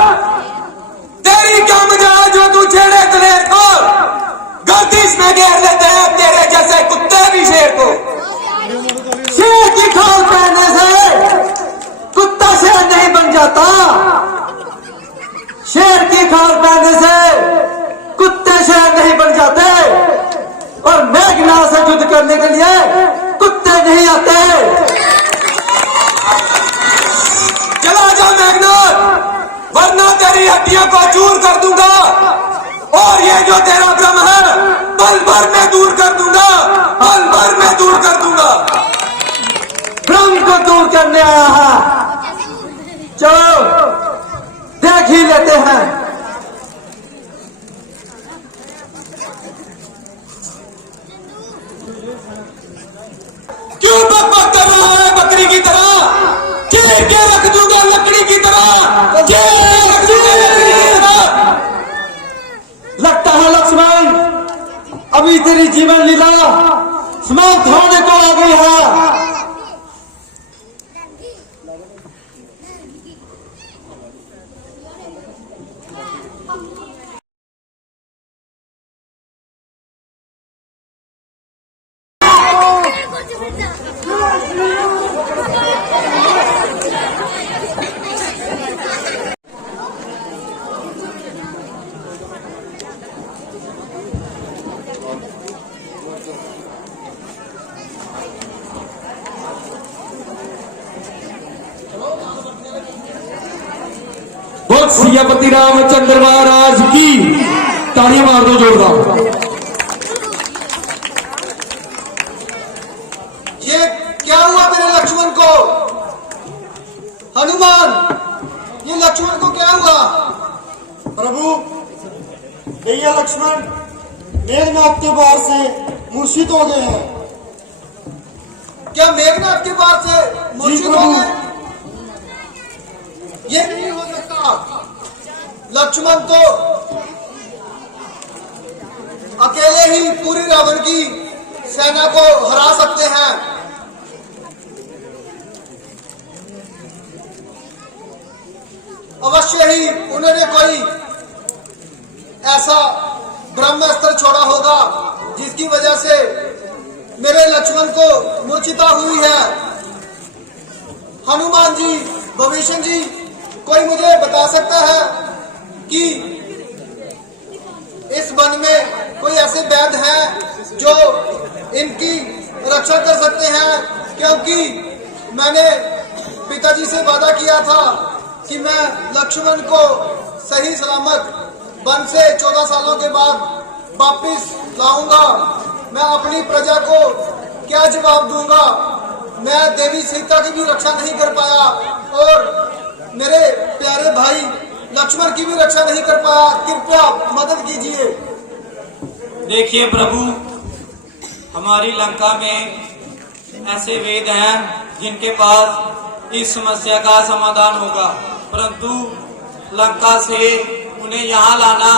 तेरी क्या मजा है जो तू छेड़े दलेर को? गर्दिश में घेर लेते हैं तेरे जैसे कुत्ते भी शेर को। शेर की खाल पहनने से कुत्ता शेर नहीं बन जाता। शेर की खाल पहनने से कुत्ते शेर नहीं बन जाते, और मेघनाथ से युद्ध करने के लिए कुत्ते नहीं आते। चला जा मेघनाथ, वरना तेरी हड्डियों को चूर कर दूंगा, और ये जो तेरा भ्रम है पल भर में दूर कर दूंगा, पल भर में दूर कर दूंगा। भ्रम को दूर करने आया है, चलो देख ही लेते हैं। क्यों बकबक कर रहा है बकरी की तरह? चीर के रख दूंगा लकड़ी की तरह, चीर के रख दूंगा लकड़ी की तरह। लगता है लक्ष्मण अभी तेरी जीवन लीला समाप्त होने को आ गई है। सियापति रामचंद्र महाराज की ताली मार दो जोरदार। ये क्या हुआ मेरे लक्ष्मण को? हनुमान, ये लक्ष्मण को क्या हुआ? प्रभु, भैया लक्ष्मण मेघनाथ के बार से मूर्छित हो गए हैं। क्या मेघनाथ के पास से मूर्छित हो प्रभु। गए? ये नहीं हो सकता। लक्ष्मण तो अकेले ही पूरी रावण की सेना को हरा सकते हैं। अवश्य ही उन्होंने कोई ऐसा ब्रह्मास्त्र छोड़ा होगा जिसकी वजह से मेरे लक्ष्मण को मूर्छिता हुई है। हनुमान जी, भविष्य जी, कोई मुझे बता सकता है कि इस वन में कोई ऐसे वैद्य हैं जो इनकी रक्षा कर सकते हैं? क्योंकि मैंने पिताजी से वादा किया था कि मैं लक्ष्मण को सही सलामत वन से 14 सालों के बाद वापिस लाऊंगा। मैं अपनी प्रजा को क्या जवाब दूंगा? मैं देवी सीता की भी रक्षा नहीं कर पाया और मेरे प्यारे भाई लक्ष्मण की भी रक्षा नहीं कर पाया। कृपया मदद कीजिए। देखिए प्रभु, हमारी लंका में ऐसे वेद हैं जिनके पास इस समस्या का समाधान होगा, परंतु लंका से उन्हें यहाँ लाना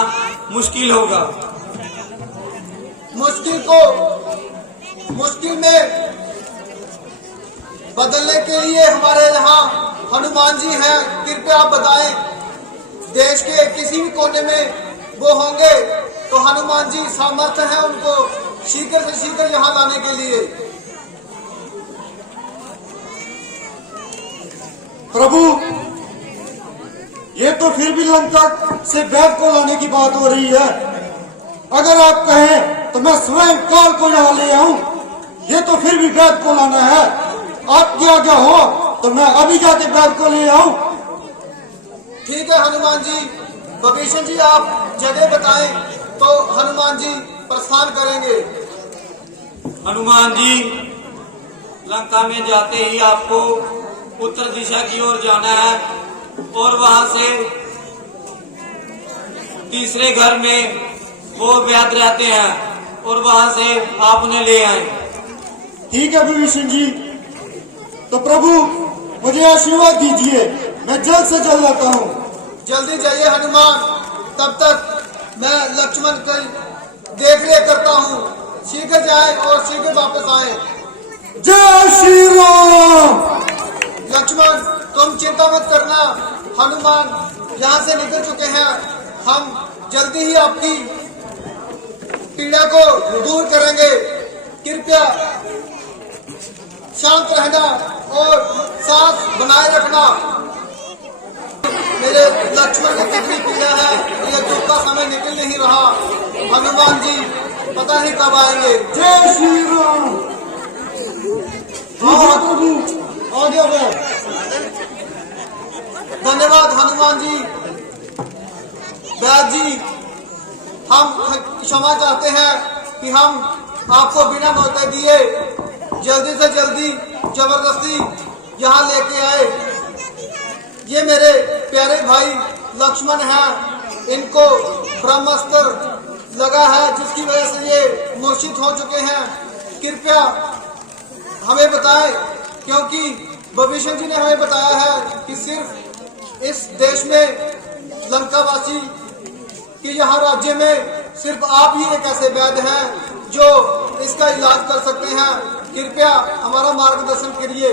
मुश्किल होगा। मुश्किल में बदलने के लिए हमारे यहाँ हनुमान जी हैं। कृपया आप बताएं, देश के किसी भी कोने में वो होंगे तो हनुमान जी सामर्थ्य है उनको शीघ्र से शीघ्र यहाँ लाने के लिए। प्रभु, ये तो फिर भी लंका से वैद्य को लाने की बात हो रही है। अगर आप कहें तो मैं स्वयं काल को यहाँ ले आऊं। ये तो फिर भी वैद्य को लाना है। आपकी आज्ञा हो तो मैं अभी जाके वैद्य को ले आऊं। ठीक है हनुमान जी, विभीषण जी आप जगह बताएं तो हनुमान जी प्रस्थान करेंगे। हनुमान जी, लंका में जाते ही आपको उत्तर दिशा की ओर जाना है और वहां से तीसरे घर में वो वैद्य रहते हैं और वहां से आप उन्हें ले आए। ठीक है विभीषण जी, तो प्रभु मुझे आशीर्वाद दीजिए, मैं जल्द से जल्द आता हूँ। जल्दी जाइए हनुमान, तब तक मैं लक्ष्मण की देख रेख करता हूँ। शीघ्र जाए और शीघ्र वापस आए। जय श्री राम। लक्ष्मण तुम चिंता मत करना, हनुमान यहाँ से निकल चुके हैं। हम जल्दी ही आपकी पीड़ा को दूर करेंगे। कृपया शांत रहना और सांस बनाए रखना। मेरे लक्ष्मण की कितनी पीड़ा है, ये दुख का समय निकल नहीं रहा। हनुमान जी पता नहीं कब आएंगे। जय श्री राम। हाँ प्रभु, आ गया मैं। धन्यवाद हनुमान जी। वैद्य जी, हम क्षमा चाहते हैं कि हम आपको बिना नौते दिए जल्दी से जल्दी जबरदस्ती यहाँ लेके आए। ये मेरे प्यारे भाई लक्ष्मण हैं, इनको ब्रह्मास्त्र लगा है जिसकी वजह से ये मूर्छित हो चुके हैं। कृपया हमें बताएं, क्योंकि विभीषण जी ने हमें बताया है कि सिर्फ इस देश में लंकावासी कि यहाँ राज्य में सिर्फ आप ही एक ऐसे वैद्य हैं जो इसका इलाज कर सकते हैं। कृपया हमारा मार्गदर्शन करिए।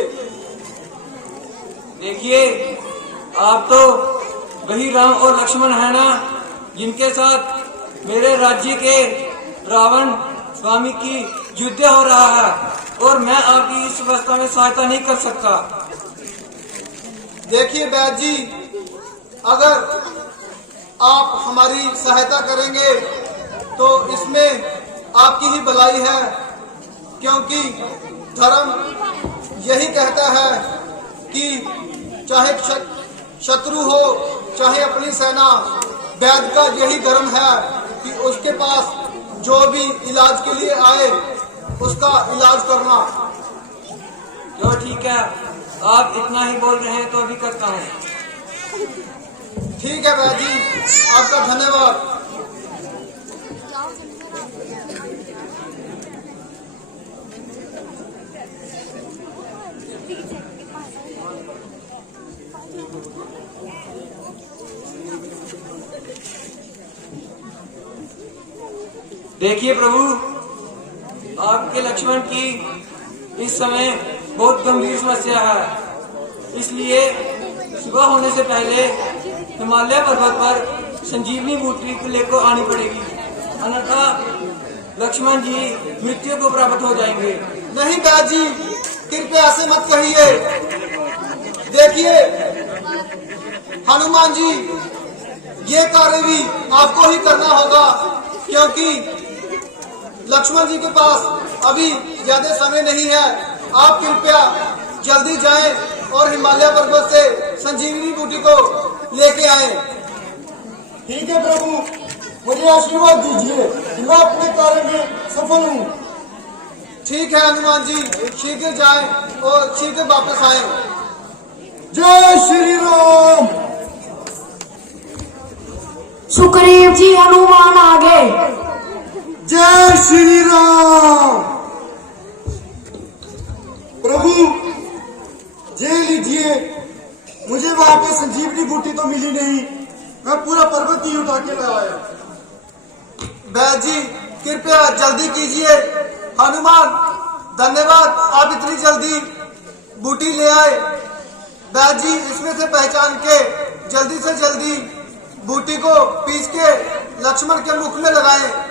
देखिए, आप तो वही राम और लक्ष्मण है ना, जिनके साथ मेरे राज्य के रावण स्वामी की युद्ध हो रहा है, और मैं आपकी इस अवस्था में सहायता नहीं कर सकता। देखिए वैद्य जी, अगर आप हमारी सहायता करेंगे तो इसमें आपकी ही भलाई है, क्योंकि धर्म यही कहता है कि चाहे शत्रु हो चाहे अपनी सेना, वैद्य का यही धर्म है कि उसके पास जो भी इलाज के लिए आए उसका इलाज करना। जो ठीक है, आप इतना ही बोल रहे हैं तो अभी करता हूँ। ठीक है वैद्य जी, आपका धन्यवाद। देखिए प्रभु, आपके लक्ष्मण की इस समय बहुत गंभीर समस्या है, इसलिए सुबह होने से पहले हिमालय पर्वत पर संजीवनी बूटी को लेकर आनी पड़ेगी, अन्यथा लक्ष्मण जी मृत्यु को प्राप्त हो जाएंगे। नहीं दादी, कृपया ऐसे मत कहिए। देखिए हनुमान जी, ये कार्य भी आपको ही करना होगा, क्योंकि लक्ष्मण जी के पास अभी ज्यादा समय नहीं है। आप कृपया जल्दी जाएं और हिमालय पर्वत से संजीवनी बूटी को लेके आएं। ठीक है प्रभु, मुझे आशीर्वाद दीजिए कि मैं अपने कार्य में सफल हूँ। ठीक है हनुमान जी, शीघ्र जाएं और शीघ्र वापस आएं। जय श्री राम। सुग्रीव जी, हनुमान आगे। जय श्री राम। प्रभु जे लीजिए, मुझे वहां पे संजीवनी बूटी तो मिली नहीं, मैं पूरा पर्वत ही उठा के लाया। वैद्य जी कृपया जल्दी कीजिए। हनुमान धन्यवाद, आप इतनी जल्दी बूटी ले आए। वैद्य जी इसमें से पहचान के जल्दी से जल्दी बूटी को पीस के लक्ष्मण के मुख में लगाएं।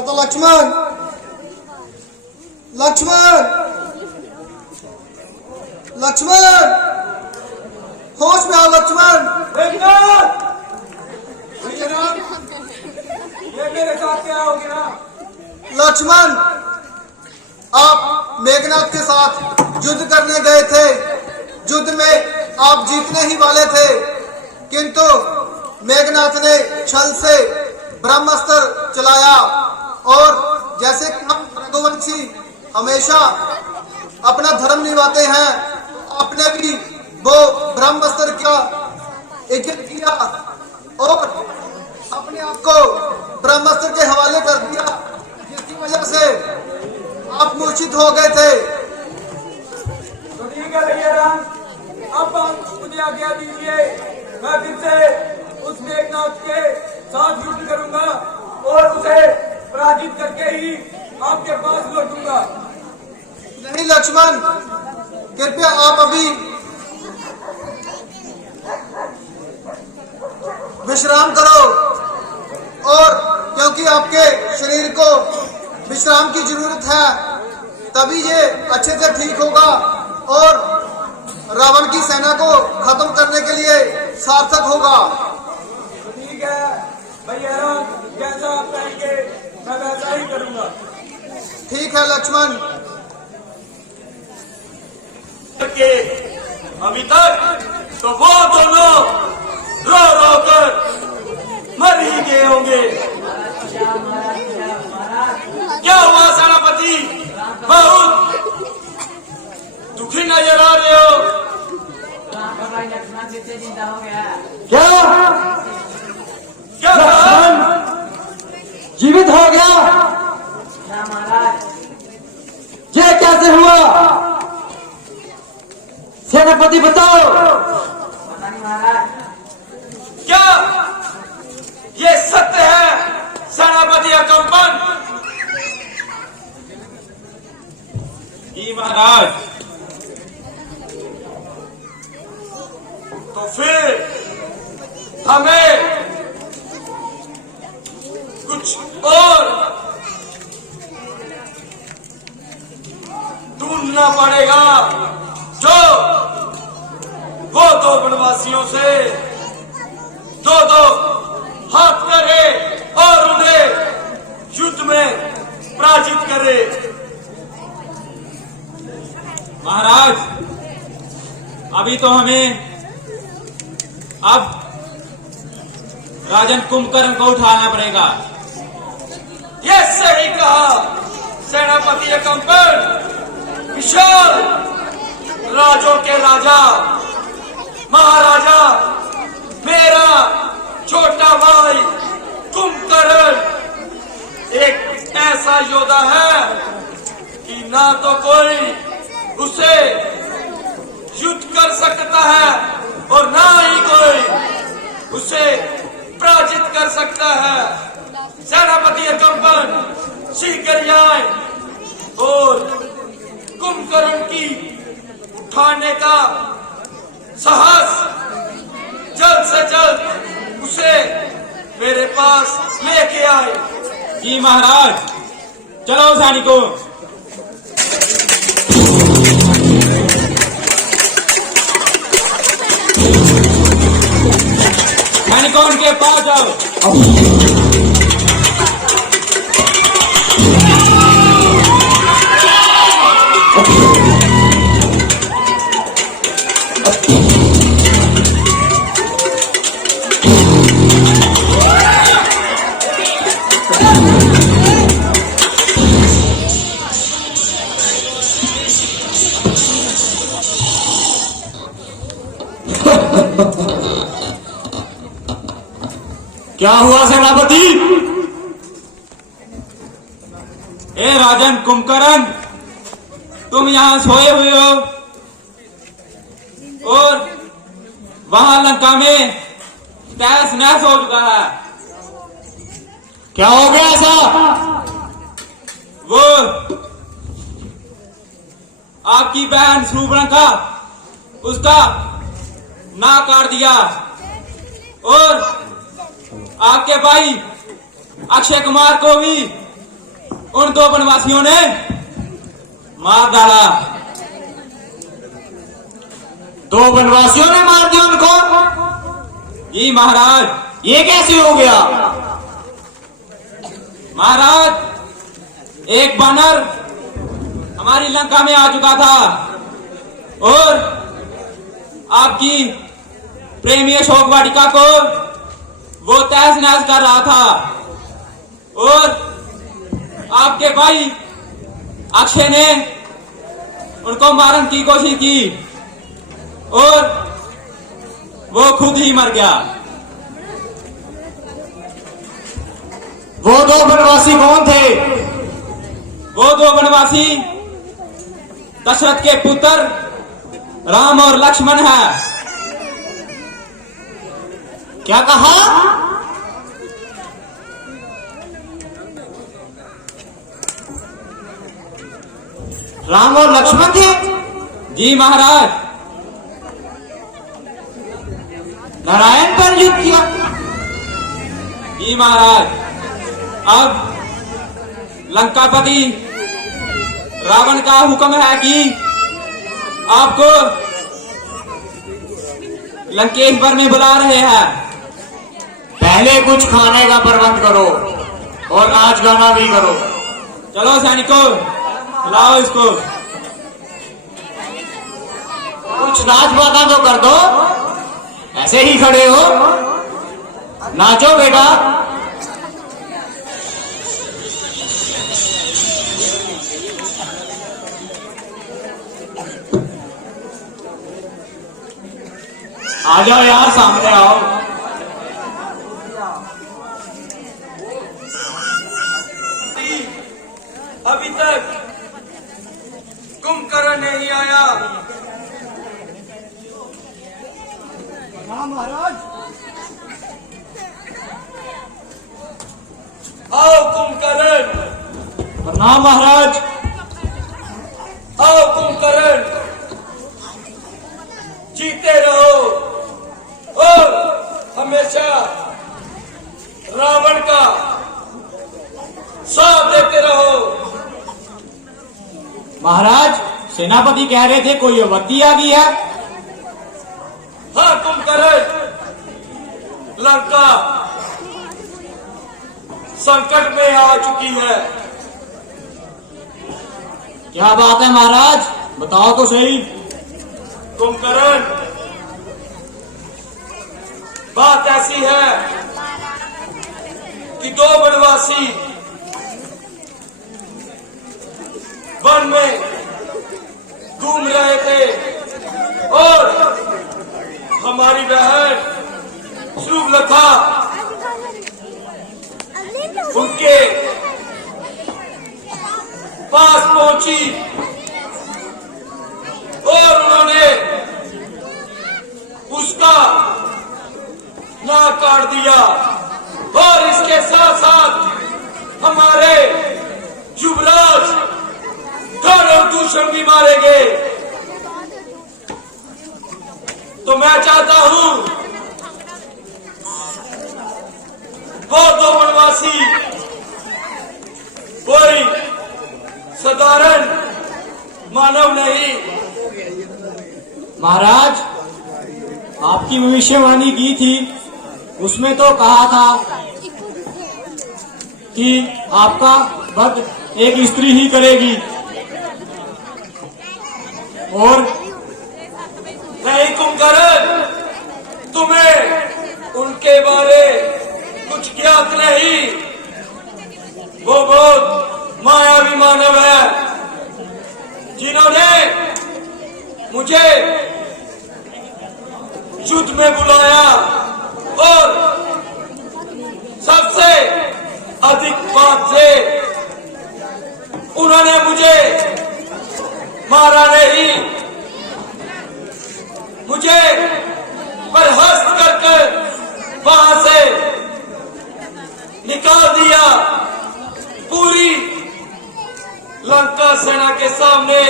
तो लक्ष्मण, लक्ष्मण, लक्ष्मण, होश में आओ लक्ष्मण। ये मेरे साथ क्या हो गया? लक्ष्मण, आप मेघनाथ के साथ युद्ध करने गए थे। युद्ध में आप जीतने ही वाले थे, किंतु मेघनाथ ने छल से ब्रह्मास्त्र चलाया। और जैसे कि हम रघुवंशी हमेशा अपना धर्म निभाते हैं, आपने भी वो ब्रह्मास्त्र का इज्जत किया और अपने आप को ब्रह्मास्त्र के हवाले कर दिया, जिसकी वजह से आप मूर्छित हो गए थे। तो ठीक है भैया, अब आप मुझे आज्ञा दीजिए, मैं फिर से उस मेघनाथ के साथ युद्ध करूंगा और उसे पराजित करके ही आपके पास लौटूंगा। नहीं लक्ष्मण, कृपया आप अभी विश्राम करो, और क्योंकि आपके शरीर को विश्राम की जरूरत है, तभी ये अच्छे से ठीक होगा और रावण की सेना को खत्म करने के लिए सार्थक होगा। तो ठीक है भैया, जैसा आप कहेंगे मैं वैसा ही करूंगा। ठीक है लक्ष्मण। के अभी तक तो वो दोनों रो रो कर मर ही गए होंगे। क्या हुआ सेनापति, बहुत दुखी नजर आ रहे हो? क्या क्या कहा? जीवित हो गया? ये कैसे हुआ? सेनापति बताओ। क्या ये सत्य है सेनापति अकम्पन? जी महाराज। तो फिर हमें कुछ और ढूंढना पड़ेगा जो वो दो वनवासियों से दो हाथ करे और उन्हें युद्ध में पराजित करे। महाराज, अभी तो हमें अब राजन कुंभकर्ण को उठाना पड़ेगा। ये सही कहा सेनापति अकम्पन। विशाल राजों के राजा महाराजा मेरा छोटा भाई कुंभकर्ण एक ऐसा योद्धा है कि ना तो कोई उसे युद्ध कर सकता है और ना ही कोई उसे पराजित कर सकता है। सेनापति अकम्पन शीघ्र आए और कुंभकर्ण की उठाने का साहस जल्द से जल्द उसे मेरे पास लेके आए। जी महाराज, चलो सैनिकों। सैनिकों उनके पास जाओ। क्या हुआ सेनापति? ए राजन कुंभकर्ण, तुम यहाँ सोए हुए हो और वहां लंका में तहस नहस हो चुका है। क्या हो गया ऐसा? वो आपकी बहन शूर्पणखा उसका नाक काट दिया और आपके भाई अक्षय कुमार को भी उन दो वनवासियों ने मार डाला। दो वनवासियों ने मार दिया उनको? जी महाराज। ये कैसे हो गया? महाराज, एक बानर हमारी लंका में आ चुका था और आपकी प्रेमी अशोक वाटिका को वो तहस नहस कर रहा था और आपके भाई अक्षय ने उनको मारने की कोशिश की और वो खुद ही मर गया। वो दो वनवासी कौन थे? वो दो वनवासी दशरथ के पुत्र राम और लक्ष्मण है। क्या कहा? राम और लक्ष्मण थे? जी महाराज। नारायण पर युद्ध किया? जी महाराज। अब लंकापति रावण का हुक्म है कि आपको लंकेश्वर में बुला रहे हैं। पहले कुछ खाने का प्रबंध करो और नाच गाना भी करो। चलो सैनिकों, लाओ इसको। कुछ नाच बाता तो कर दो, ऐसे ही खड़े हो। नाचो बेटा। आ जाओ यार, सामने आओ। अभी तक कुंभकर्ण नहीं आया। हाँ महाराज। आओ कुंभकर्ण, प्रणाम महाराज। आओ कुंभकर्ण, जीते रहो और हमेशा रावण का साथ देते रहो। महाराज, सेनापति कह रहे थे कोई अवधि आ गई है। हाँ कुंभकर्ण, लंका संकट में आ चुकी है। क्या बात है महाराज, बताओ तो सही। कुंभकर्ण, बात ऐसी है कि दो वनवासी वन में घूम रहे थे और हमारी बहन शुभलता उनके पास पहुंची और उन्होंने उसका नाक काट दिया और इसके साथ साथ हमारे युवराज गौरव दूषण भी मारे गए। तो मैं चाहता हूं वो दो वनवासी कोई साधारण मानव नहीं। महाराज, आपकी भविष्यवाणी की थी, उसमें तो कहा था कि आपका वध एक स्त्री ही करेगी। और नहीं कुंभकर्ण, तुम्हें उनके बारे कुछ ज्ञात नहीं। वो बहुत मायावी मानव है जिन्होंने मुझे युद्ध में बुलाया और सबसे अधिक बात से उन्होंने मुझे मारा नहीं, मुझे बर्खास्त करके वहां से निकाल दिया। पूरी लंका सेना के सामने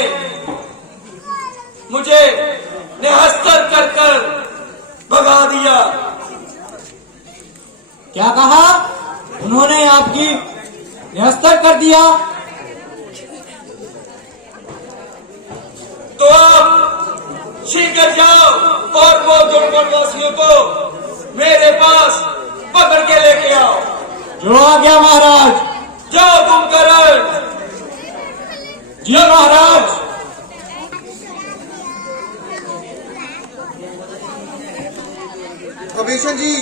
मुझे निहस्तर कर भगा दिया। क्या कहा? उन्होंने आपकी निहस्तर कर दिया? तो आप शीघ्र जाओ और वो दुर्गणवासियों को मेरे पास पकड़ के लेके आओ। जो आ गया महाराज। जाओ कुंभकर्ण। जी महाराज। विभीषण जी,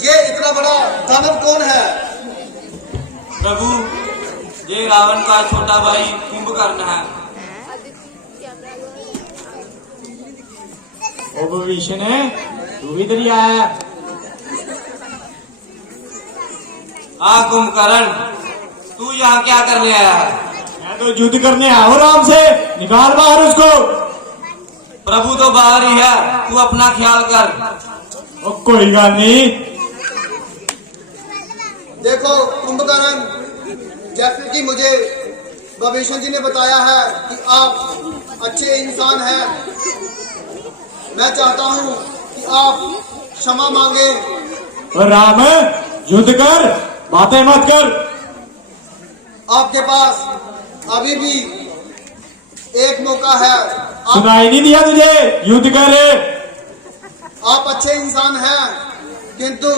ये इतना बड़ा दानव कौन है? प्रभु, ये रावण का छोटा भाई कुंभकर्ण है। ओ विभीषण है, तू भी इधर ही आया। हाँ कुंभकर्ण, तू यहाँ क्या करने आया है? मैं तो युद्ध करने आया हूँ राम से। निकाल बाहर उसको। प्रभु तो बाहर ही है, तू अपना ख्याल कर। ओ कोई गल नहीं। देखो कुंभकर्ण, जैसे कि मुझे विभीषण जी ने बताया है कि आप अच्छे इंसान हैं, मैं चाहता हूँ कि आप क्षमा मांगे। और राम, युद्ध कर, बातें मत कर। आपके पास अभी भी एक मौका है। सुनाई नहीं दिया तुझे? युद्ध कर। आप अच्छे इंसान हैं, किंतु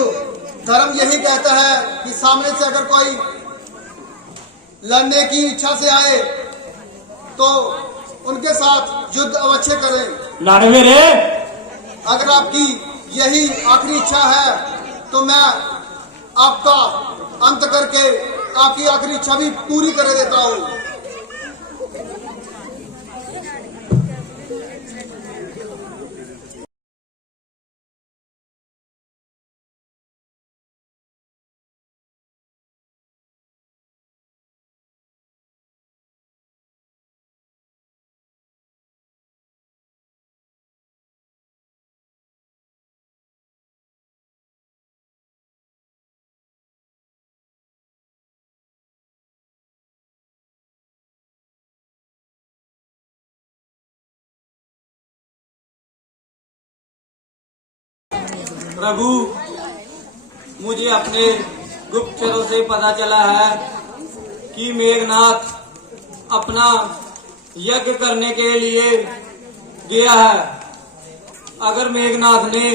धर्म यही कहता है कि सामने से अगर कोई लड़ने की इच्छा से आए तो उनके साथ युद्ध अवश्य करें। लड़ मेरे। अगर आपकी यही आखिरी इच्छा है तो मैं आपका अंत करके आपकी आखिरी इच्छा भी पूरी कर देता हूँ। प्रभु, मुझे अपने गुप्तचरों से पता चला है कि मेघनाथ अपना यज्ञ करने के लिए गया है। अगर मेघनाथ ने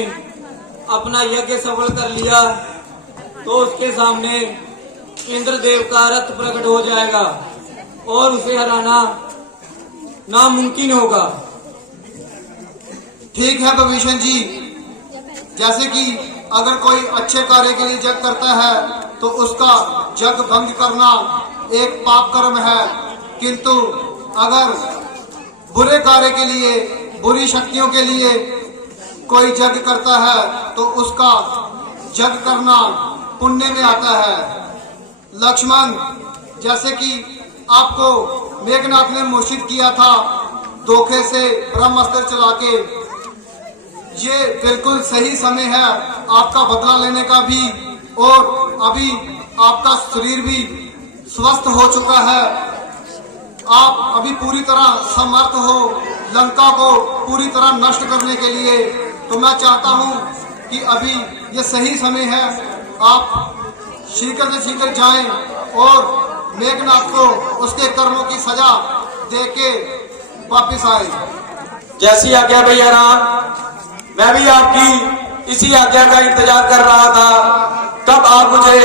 अपना यज्ञ सफल कर लिया तो उसके सामने इंद्रदेव का रथ प्रकट हो जाएगा और उसे हराना नामुमकिन होगा। ठीक है विभीषण जी, जैसे कि अगर कोई अच्छे कार्य के लिए जग करता है तो उसका जग भंग करना एक पाप कर्म है, किंतु अगर बुरे कार्य के लिए, बुरी शक्तियों के लिए कोई जग करता है तो उसका जग करना पुण्य में आता है। लक्ष्मण, जैसे कि आपको मेघनाथ ने मूर्छित किया था धोखे से ब्रह्मास्त्र चला के, ये बिल्कुल सही समय है आपका बदला लेने का भी, और अभी आपका शरीर भी स्वस्थ हो चुका है। आप अभी पूरी तरह समर्थ हो लंका को पूरी तरह नष्ट करने के लिए। तो मैं चाहता हूं कि अभी ये सही समय है, आप शीघ्र से शीघ्र जाएं और मेघनाथ को उसके कर्मों की सजा देके वापिस आए। जैसी आज्ञा भैया राम। मैं भी आपकी इसी आज्ञा का इंतजार कर रहा था, कब आप मुझे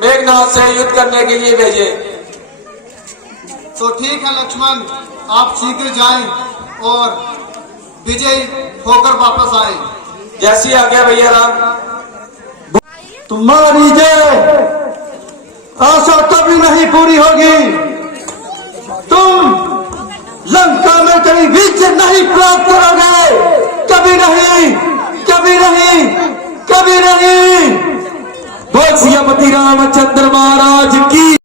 मेघनाथ से युद्ध करने के लिए भेजे। तो ठीक है लक्ष्मण, आप शीघ्र जाएं और विजयी होकर वापस आए। जैसी आज्ञा भैया राम। तुम्हारी जय आशा कभी नहीं पूरी होगी। तुम लंका में कभी विजय नहीं प्राप्त करोगे। कभी नहीं, कभी नहीं, कभी नहीं। बोल सियापति रामचंद्र महाराज की।